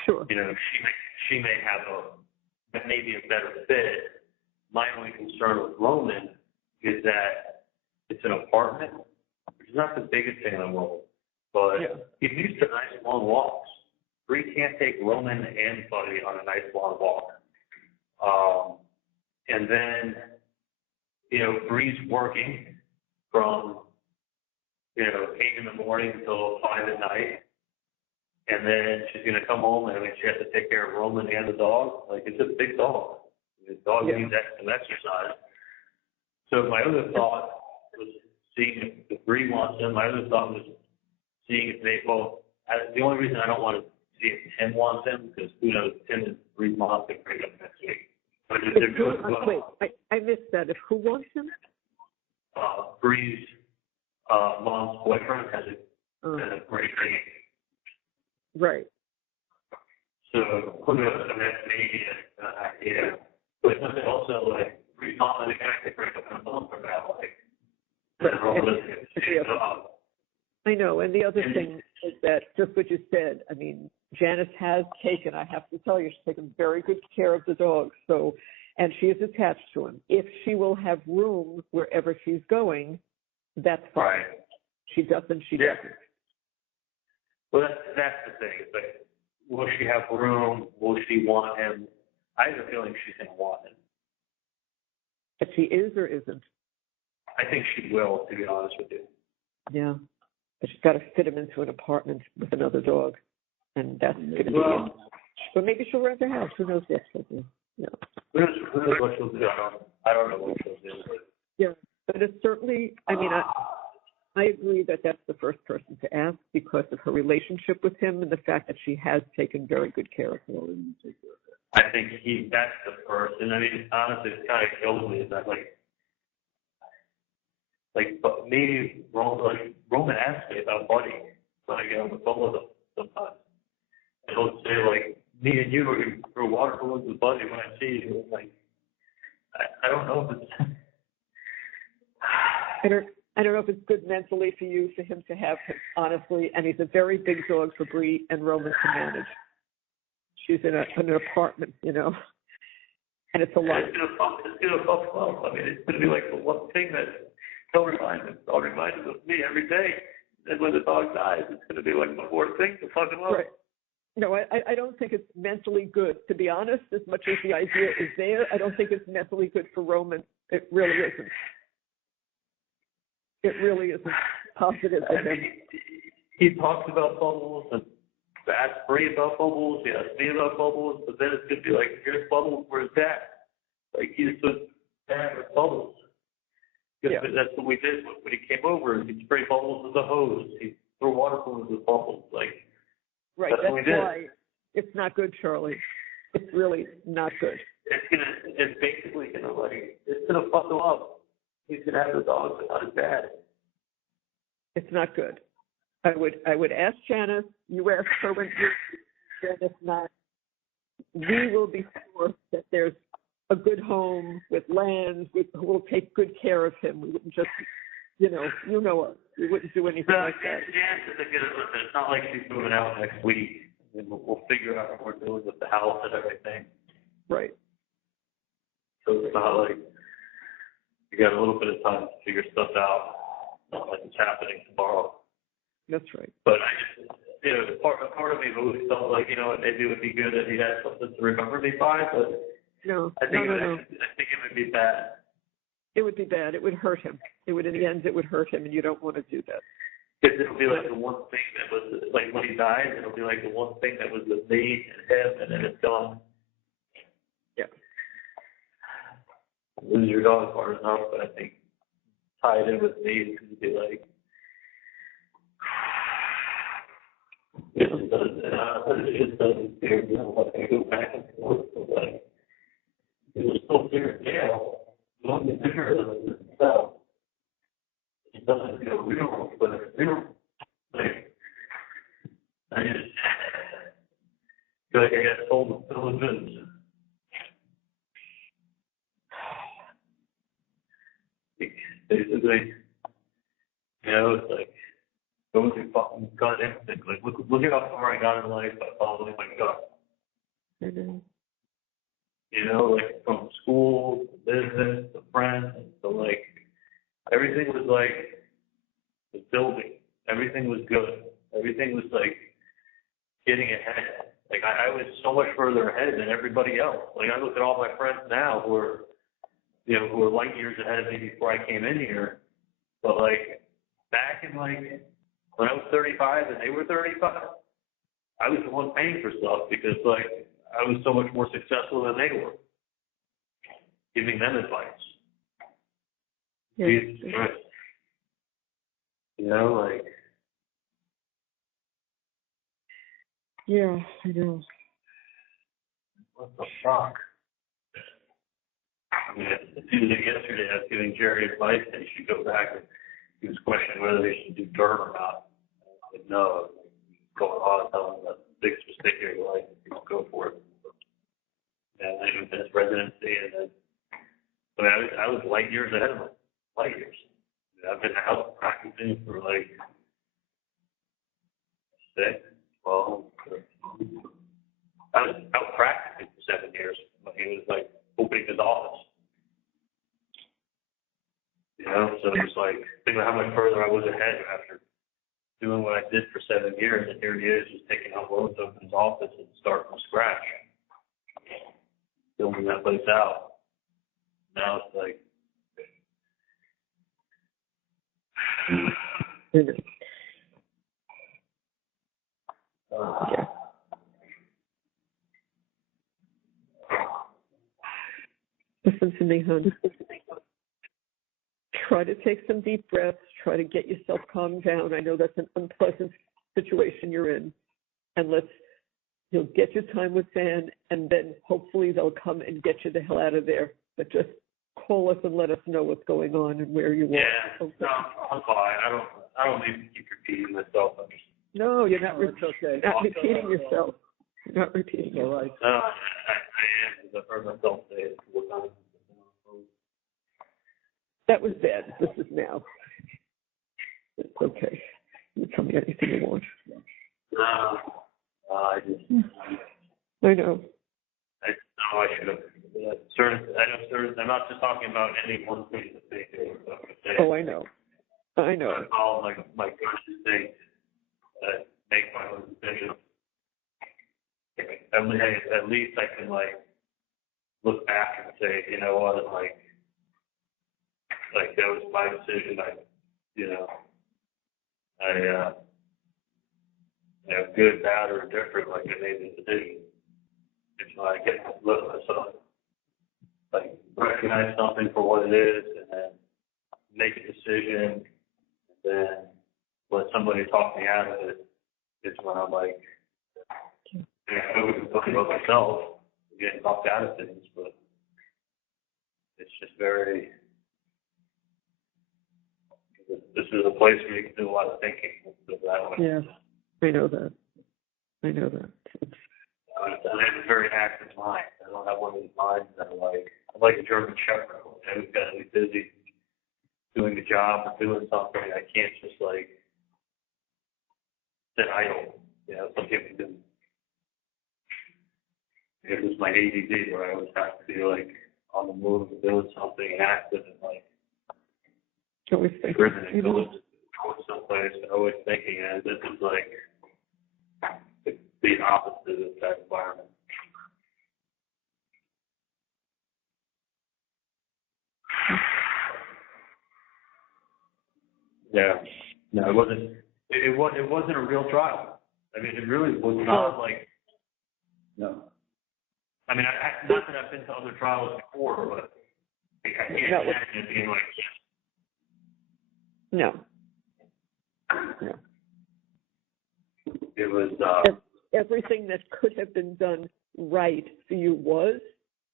Sure. She may have maybe a better fit. My only concern with Roman is that it's an apartment, which is not the biggest thing in the world, but he's used to nice long walks. Bree can't take Roman and Buddy on a nice long walk. And then, Bree's working from, 8 in the morning until 5 at night. And then she's going to come home and she has to take care of Roman and the dog. Like, it's a big dog. The dog needs some exercise. So my other thought was seeing if Bree wants him. My other thought was seeing if the only reason I don't want to see if Tim wants him, because who knows, Tim and Bree's mom could break up next week. But if they're doing wait, I missed that. If who wants him? Bree's mom's boyfriend has a great ring. Right. So who knows? I mean, that's maybe an idea. But also, like, Bree's mom and the guy could break up in a month from now. Like, I know. And the other thing is that just what you said, I mean, Janice has taken, I have to tell you, she's taken very good care of the dog. So, and she is attached to him. If she will have room wherever she's going, that's fine. Right. She doesn't. Well, that's the thing. It's like, will she have room? Will she want him? I have a feeling she's going to want him. If she is or isn't? I think she will, to be honest with you. Yeah. But she's got to fit him into an apartment with another dog. And that's going to be it. But maybe she'll rent a house. Who knows what she'll do? Yeah. Who knows what she'll do? I don't know what she'll do. Yeah. But it's certainly, I mean, I agree that that's the first person to ask because of her relationship with him and the fact that she has taken very good care of him. I think that's the first. And I mean, honestly, it kind of kills me is that, but maybe Roman asks me about Buddy, so I get on the phone with him sometimes. And he'll say, like, me and you are going to throw water balloons with Buddy when I see you. Like, I don't know if it's... I don't know if it's good mentally for him to have him, honestly, and he's a very big dog for Bree and Roman to manage. She's in an apartment, and it's a lot. It's going to fuck up. I mean, it's going to be like the one thing that he'll remind us of me every day. And when the dog dies, it's going to be like one more thing to fuck him up. Right. No, I don't think it's mentally good, to be honest. As much as the idea is there, I don't think it's mentally good for Roman. It really isn't. It really isn't positive for him. He talks about bubbles and asks Bree about bubbles. He asks me about bubbles, but then it's going to be like, here's bubbles for his dad. Like, he's so bad with bubbles. Because that's what we did when he came over. He'd spray bubbles with a hose. He'd throw water balloons with bubbles. Like, right. That's why it's not good, Charlie. It's really not good. It's basically it's gonna fuck him up. He's gonna have the dog on his dad. It's not good. I would ask Janice. You ask her when Janice not we will be sure that there's a good home with land. We'll take good care of him. We wouldn't just, you know us. We wouldn't do anything like that. It's not like she's moving out next week. We'll figure out what we're doing with the house and everything. Right. So it's not like you got a little bit of time to figure stuff out. Not like it's happening tomorrow. That's right. But I just, part of me always felt like, maybe it would be good if he had something to remember me by, but I think it would be bad. It would be bad. It would hurt him. In the end, it would hurt him, and you don't want to do that. Because it'll be like the one thing that was, like when he died, it'll be like the one thing that was with me and him, and then it's gone. Yeah. Lose your dog hard enough, but I think tied in with me, it could be like, it just doesn't feel like I go back and forth, but like, it was still there in jail. As long as there is itself, it doesn't feel real, but it's real. Like, I just feel like I got told the diligence. Basically, it's like going through fucking gut instinct. Like, look at how far I got in life by following my gut. Mm-hmm. Like from school to business to friends to like, everything was like the building. Everything was good. Everything was like getting ahead. Like I was so much further ahead than everybody else. Like I look at all my friends now who are light years ahead of me before I came in here. But like back in like when I was 35 and they were 35, I was the one paying for stuff because like I was so much more successful than they were. Giving them advice. Yeah. Jesus Christ. Like. Yeah, I know. What the fuck? I mean, yesterday I was giving Jerry advice that he should go back and he was questioning whether they should do dirt or not. I said, no, going on and tell him that's the biggest mistake of your life if you don't go for it. And I even finished residency and then I was light years ahead of him. Light years. I've been out practicing for like 6, 12. I was out practicing for 7 years when he was like opening his office. So it's like, think about how much further I was ahead after doing what I did for 7 years, and here he is just taking out loads of his office and starting from scratch, building that place out. Now it's like, Yeah. Listen to me, hon. Try to take some deep breaths. Try to get yourself calmed down. I know that's an unpleasant situation you're in. And let's, get your time with Dan, and then hopefully they'll come and get you the hell out of there. But just call us and let us know what's going on and where you are. Yeah, okay. No, I'm fine. I don't need to keep repeating myself. No, you're not. It's okay. Not repeating yourself. You're not repeating yourself. All right. No, I am, because I've heard myself say it 4 times. That was bad. This is now. It's okay. You tell me anything you want. I know. I should have. I'm not just talking about any one thing that they do. Oh, I know. I follow my gut instinct, make my own decision. At least I can look back and say, you know what, that was my decision. Good, bad, or indifferent, I made the decision. It's I get to look at myself, recognize something for what it is, and then make a decision, and then let somebody talk me out of it. It's when I'm I was talking about myself, getting talked out of things, but it's just very. This is a place where you can do a lot of thinking. Yeah, I know that. I have a very active mind. I don't have one of these minds that are like, I'm like a German Shepherd. I've got to be busy doing a job or doing something. I can't just like sit idle. You know, some people do. It was my ADD where I always have to be like on the move and doing something and active and like driven and going someplace and always thinking, and this is like the opposite of that environment. Yeah. No, it wasn't. It wasn't a real trial. I mean, it really was not like. No. I mean, not that I've been to other trials before, but I can't imagine it being like. No. No. It was. Everything that could have been done right for you was,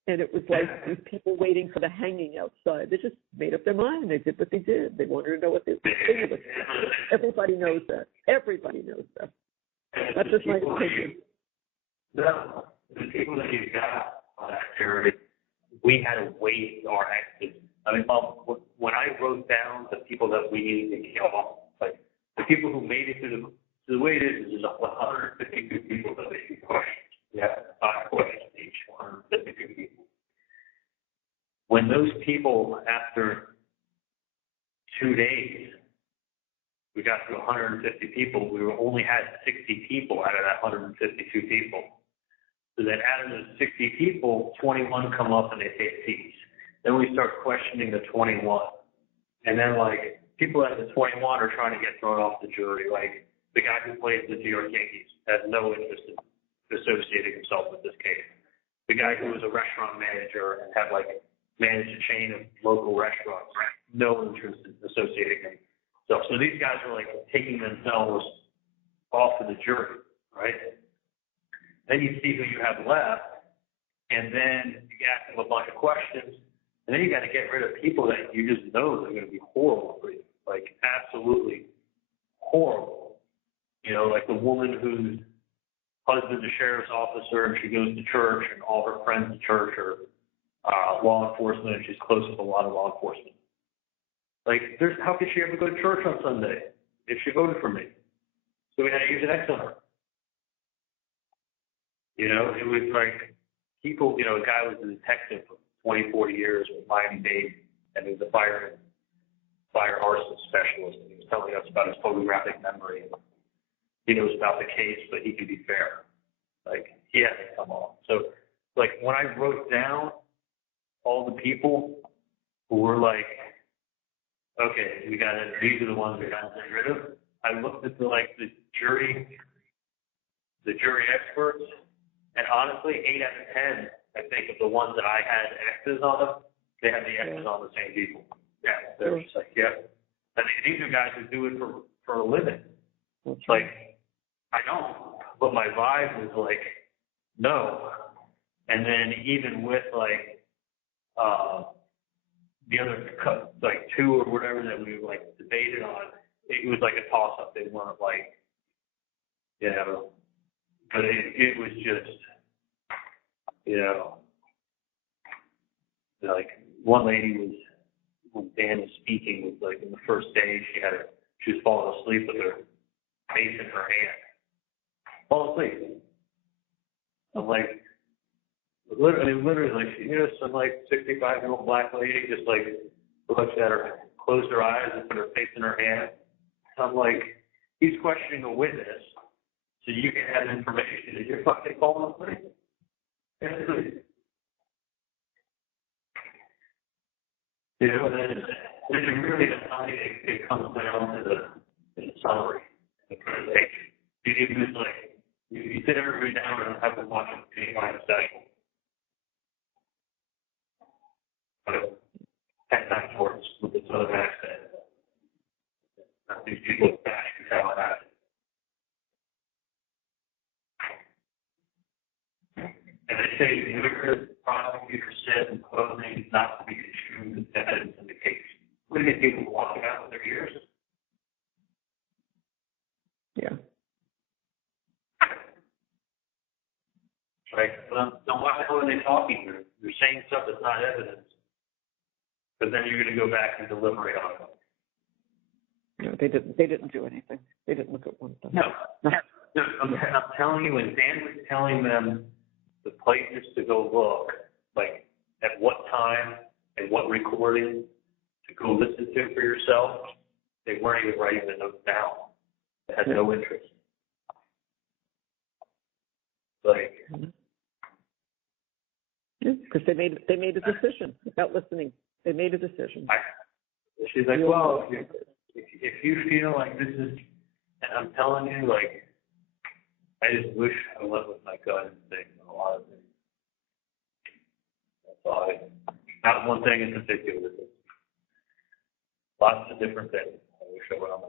and it was like these people waiting for the hanging outside. They just made up their mind. They did what they did. They wanted to know what they did. Everybody knows that. Everybody knows that. That's just my opinion. No, the people that you got on that jury, we had to wait our exit. I mean, when I wrote down the people that we needed to kill off, like the people who made it through the way it is there's 152 people that they questioned. We had 5 questions each, 152 people. When those people, after 2 days, we got to 150 people, we only had 60 people out of that 152 people. So then out of those 60 people, 21 come up and they say peace. Then we start questioning the 21. And then like people at the 21 are trying to get thrown off the jury. Like the guy who plays the New York Yankees has no interest in associating himself with this case. The guy who was a restaurant manager and had like managed a chain of local restaurants, no interest in associating himself. So these guys are like taking themselves off of the jury, right? Then you see who you have left, and then you ask them a bunch of questions, and then you got to get rid of people that you just know they're going to be horrible for you, like absolutely horrible. You know, like the woman whose husband's a sheriff's officer and she goes to church and all her friends at church are law enforcement and she's close with a lot of law enforcement. Like, how could she ever go to church on Sunday if she voted for me? So we had to use an X on her. You know, it was like people, you know, a guy was a detective for 20, 40 years with Miami-Dade, and he was a fire arson specialist, and he was telling us about his photographic memory. He knows about the case, but he could be fair. Like, he hasn't come off. So, like, when I wrote down all the people who were like, okay, these are the ones we got to get rid of, I looked at the jury experts, and honestly, 8 out of 10, I think, of the ones that I had X's on them, they had the X's on the same people. Yeah, they're just like, yeah. I mean, these are guys who do it for a living. It's like, I don't, but my vibe was like, no. And then even with like the other like 2 or whatever that we like debated on, it was like a toss-up. They weren't like, you know, but it was just, you know, like one lady was, when Dan was speaking, was like in the first day she was falling asleep with her face in her hand. Fall asleep. I'm like, literally like, you know, some like 65-year-old black lady just like looks at her, closed her eyes and put her face in her hand. I'm like, he's questioning a witness so you can have information and you're fucking falling asleep. You know, and then really it comes down to the summary, the presentation. You just like, you sit everybody down and have them watch a kind of session. But 10 times worse with this other accent. Not these people back and tell it happened. And they say the prosecutor said in closing not to be construed as evidence in the case. What do you think people walking out with their ears? Yeah. Like, then why the hell are they talking? They're saying stuff that's not evidence. But then you're going to go back and deliberate on it. No, they didn't. They didn't do anything. They didn't look at one thing. No. I'm telling you, when Dan was telling them the places to go look, like at what time and what recording to go listen to for yourself, they weren't even writing the notes down. They had no interest. Like, because they made a decision without listening. They made a decision. She's like, well, if you feel like this is, and I'm telling you, like, I just wish I went with my gut instinct on a lot of things. That's all. Not one thing in particular. Lots of different things. I wish I went on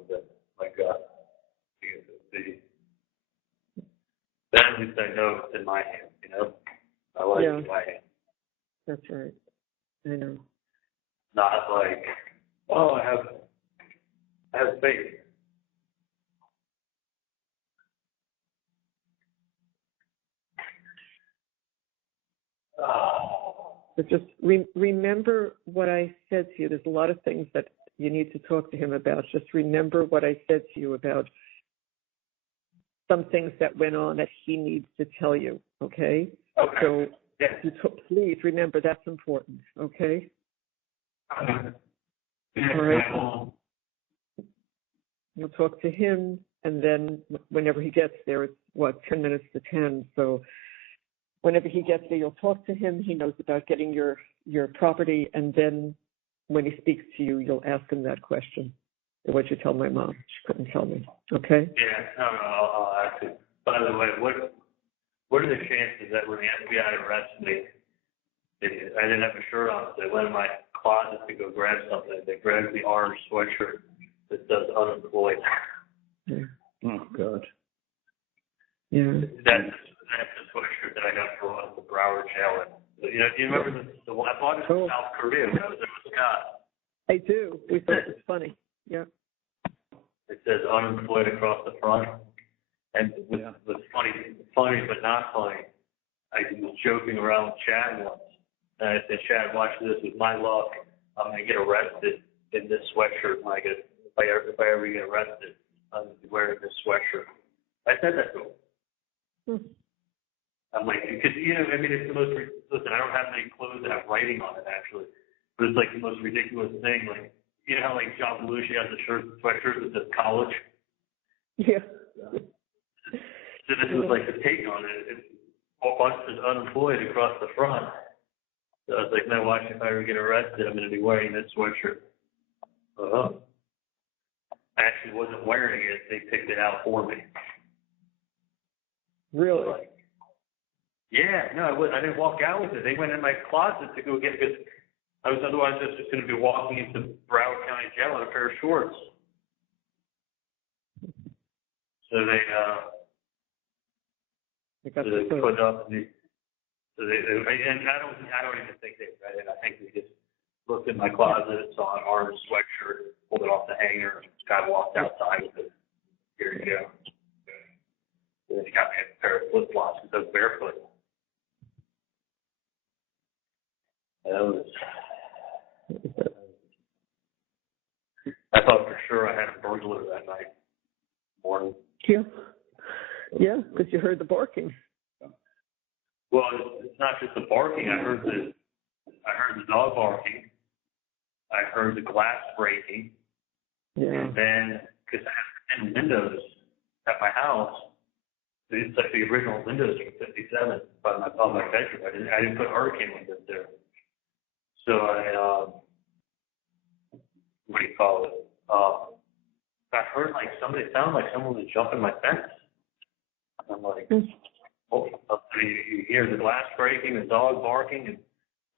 my gut. Then at least I know it's in my hands, you know? I like it in my hands. That's right. I know. Not like, oh, I have faith. But just remember what I said to you. There's a lot of things that you need to talk to him about. Just remember what I said to you about some things that went on that he needs to tell you, okay? Okay. So please remember that's important, okay? Okay. All right. We'll talk to him, and then whenever he gets there, it's 10 minutes to 10. So whenever he gets there, you'll talk to him. He knows about getting your property, and then when he speaks to you, you'll ask him that question. What you tell my mom? She couldn't tell me. Okay? Yeah, no, I'll ask you. By the way, what are the chances that when the FBI arrests me, I didn't have a shirt on, so they went in my closet to go grab something. They grabbed the orange sweatshirt that says unemployed. Yeah. Oh, God. Yeah. That's the sweatshirt that I got for the Broward jail. You know, do you remember the one I bought it in South Korea when I was there with Scott? I do. We thought it was funny. Yeah. It says unemployed across the front. And what's funny but not funny, I was joking around with Chad once. And I said, Chad, watch this. With my luck, I'm going to get arrested in this sweatshirt when if I ever get arrested. I'm going to be wearing this sweatshirt. I said that to him. I'm like, because, you know, I mean, it's the most, listen, I don't have any clothes that have writing on it, actually. But it's like the most ridiculous thing. Like, you know how, like, John Belushi has the sweatshirt that says college? Yeah. So this was like the take on it. It's all bunch is unemployed across the front. So I was like, man, watch if I ever get arrested, I'm going to be wearing this sweatshirt. I actually wasn't wearing it. They picked it out for me. Really? So, like, yeah, no, I didn't walk out with it. They went in my closet to go get it because I was otherwise just going to be walking into Broward County Jail in a pair of shorts. So they put up and I don't even think they read it. I think they just looked in my closet, saw an orange sweatshirt, pulled it off the hanger, and kind of walked outside with it. Here you go. And then he got me a pair of flip flops because I was barefoot. I thought for sure I had a burglar that night morning. Yeah, because you heard the barking. Well, it's not just the barking. I heard the dog barking. I heard the glass breaking. Yeah. And then, because I have 10 windows at my house, it's like the original windows from '57 by my bedroom. I didn't put hurricane windows there. So what do you call it? I heard like it sounded like someone was jumping my fence. I'm like, you hear the glass breaking, the dog barking, and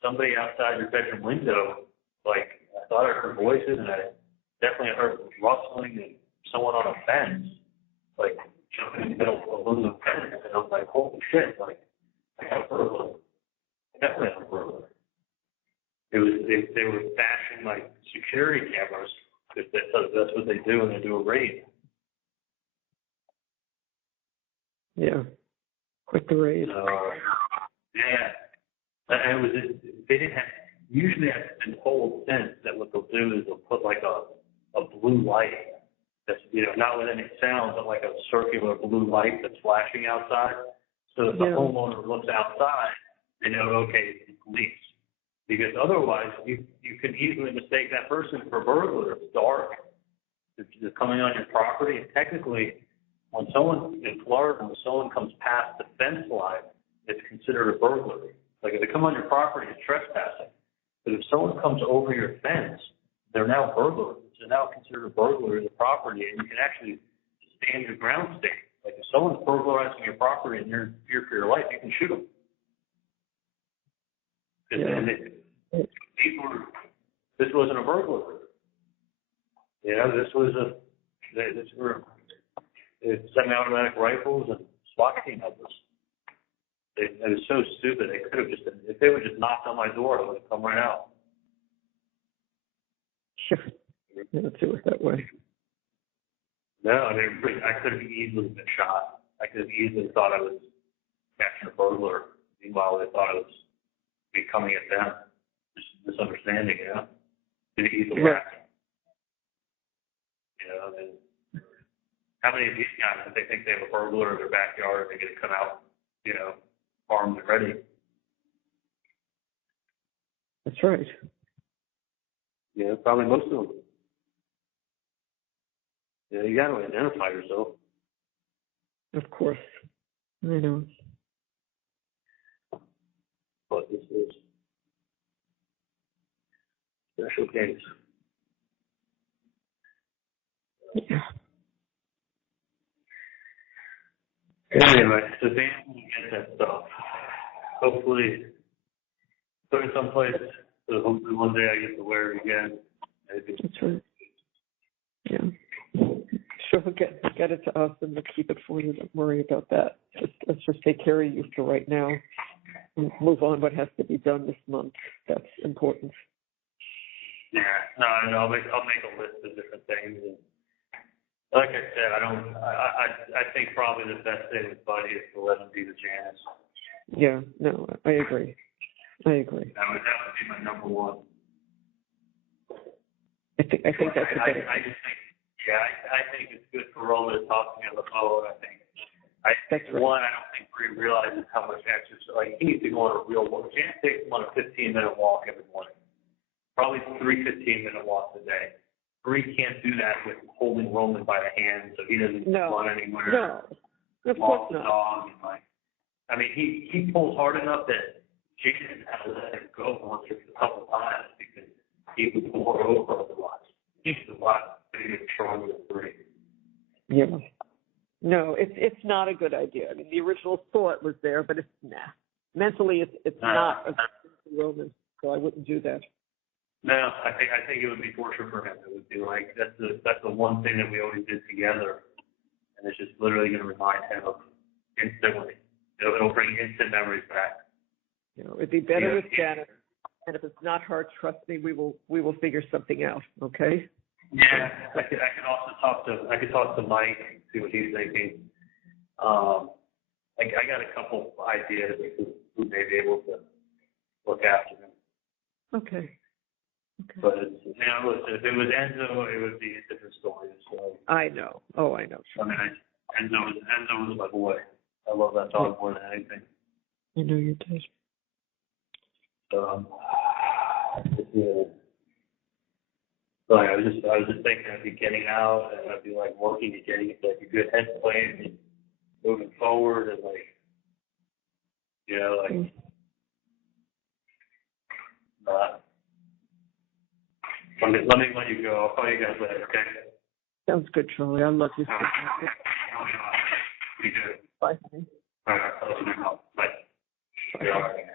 somebody outside your bedroom window. Like, I thought I heard voices, and I definitely heard rustling and someone on a fence, like jumping in the middle of a little fence. And I was like, holy shit! Like, I got a burglar. Definitely a burglar. They were bashing like security cameras. That's what they do when they do a raid. Yeah, quite the raid. Yeah. And it was, they didn't have, usually I've been told since that what they'll do is they'll put like a blue light that's, not with any sound, but like a circular blue light that's flashing outside. So if the homeowner looks outside, they know, okay, it's police. Because otherwise, you can easily mistake that person for a burglar. It's dark. They're coming on your property. And technically, when someone in Florida, when someone comes past the fence line, it's considered a burglary. Like if they come on your property, it's trespassing. But if someone comes over your fence, they're now burglars. They're now considered a burglary of the property, and you can actually stand your ground state. Like if someone's burglarizing your property and you're in fear for your life, you can shoot them. This wasn't a burglary. This were semi-automatic rifles and SWAT team helpers. It was so stupid. They could have just, if they would just knocked on my door, I would have come right out. Sure. Let's do it that way. No, I could have easily been shot. I could have easily thought I was catching a burglar. Meanwhile, they thought I was coming at them. Just misunderstanding, Did it easily happen? How many of these guys, if they think they have a burglar in their backyard, they're going to come out, armed and ready? That's right. Yeah, probably most of them. Yeah, you got to identify yourself. Of course. I know. But this is special case. Yeah. Anyway, so Dan will get that stuff. Hopefully, put it someplace. So hopefully one day I get to wear it again. That's right. Yeah. Sure, get it to us and we'll keep it for you. Don't worry about that. Let's just take care of you for right now and move on what has to be done this month. That's important. Yeah, no, I'll make a list of different things. And like I said, I think probably the best thing with Buddy is to let him be the Janice. Yeah, no, I agree. That would be my number one. I think that's a good idea. I think it's good for Rolla to talk to me on the phone. I think that's right. One, I don't think Bree realizes how much exercise. Like he needs to go on a real walk. Janice takes him on a 15-minute walk every morning. Probably 3 15-minute walks a day. Bree can't do that with holding Roman by the hand, so he doesn't run anywhere. No, of course not. Dog and he pulls hard enough that Jason had to let him go once or a couple times because he would pull her over otherwise. He's a lot bigger and stronger than Bree. Yeah. No, it's not a good idea. I mean, the original thought was there, but it's mentally it's not a good Roman, so I wouldn't do that. No, I think it would be torture for him. It would be like that's the one thing that we always did together, and it's just literally going to remind him of instantly. It'll bring instant memories back. It'd be better with Janet, and if it's not her, trust me, we will figure something out. Okay. Yeah, I could also talk to Mike, see what he's thinking. I got a couple ideas who may be able to look after him. Okay. But listen, if it was Enzo, it would be a different story. So I know. Oh, I know. I mean, Enzo was my boy. I love that dog more than anything. I know you did. So I was just thinking I'd be getting out and I'd be like working to getting like a good headspace and moving forward and let me let you go. I'll call you guys later, okay? Sounds good, Charlie. I love you. You do. Bye. All right. I'll let you know. Bye. All right.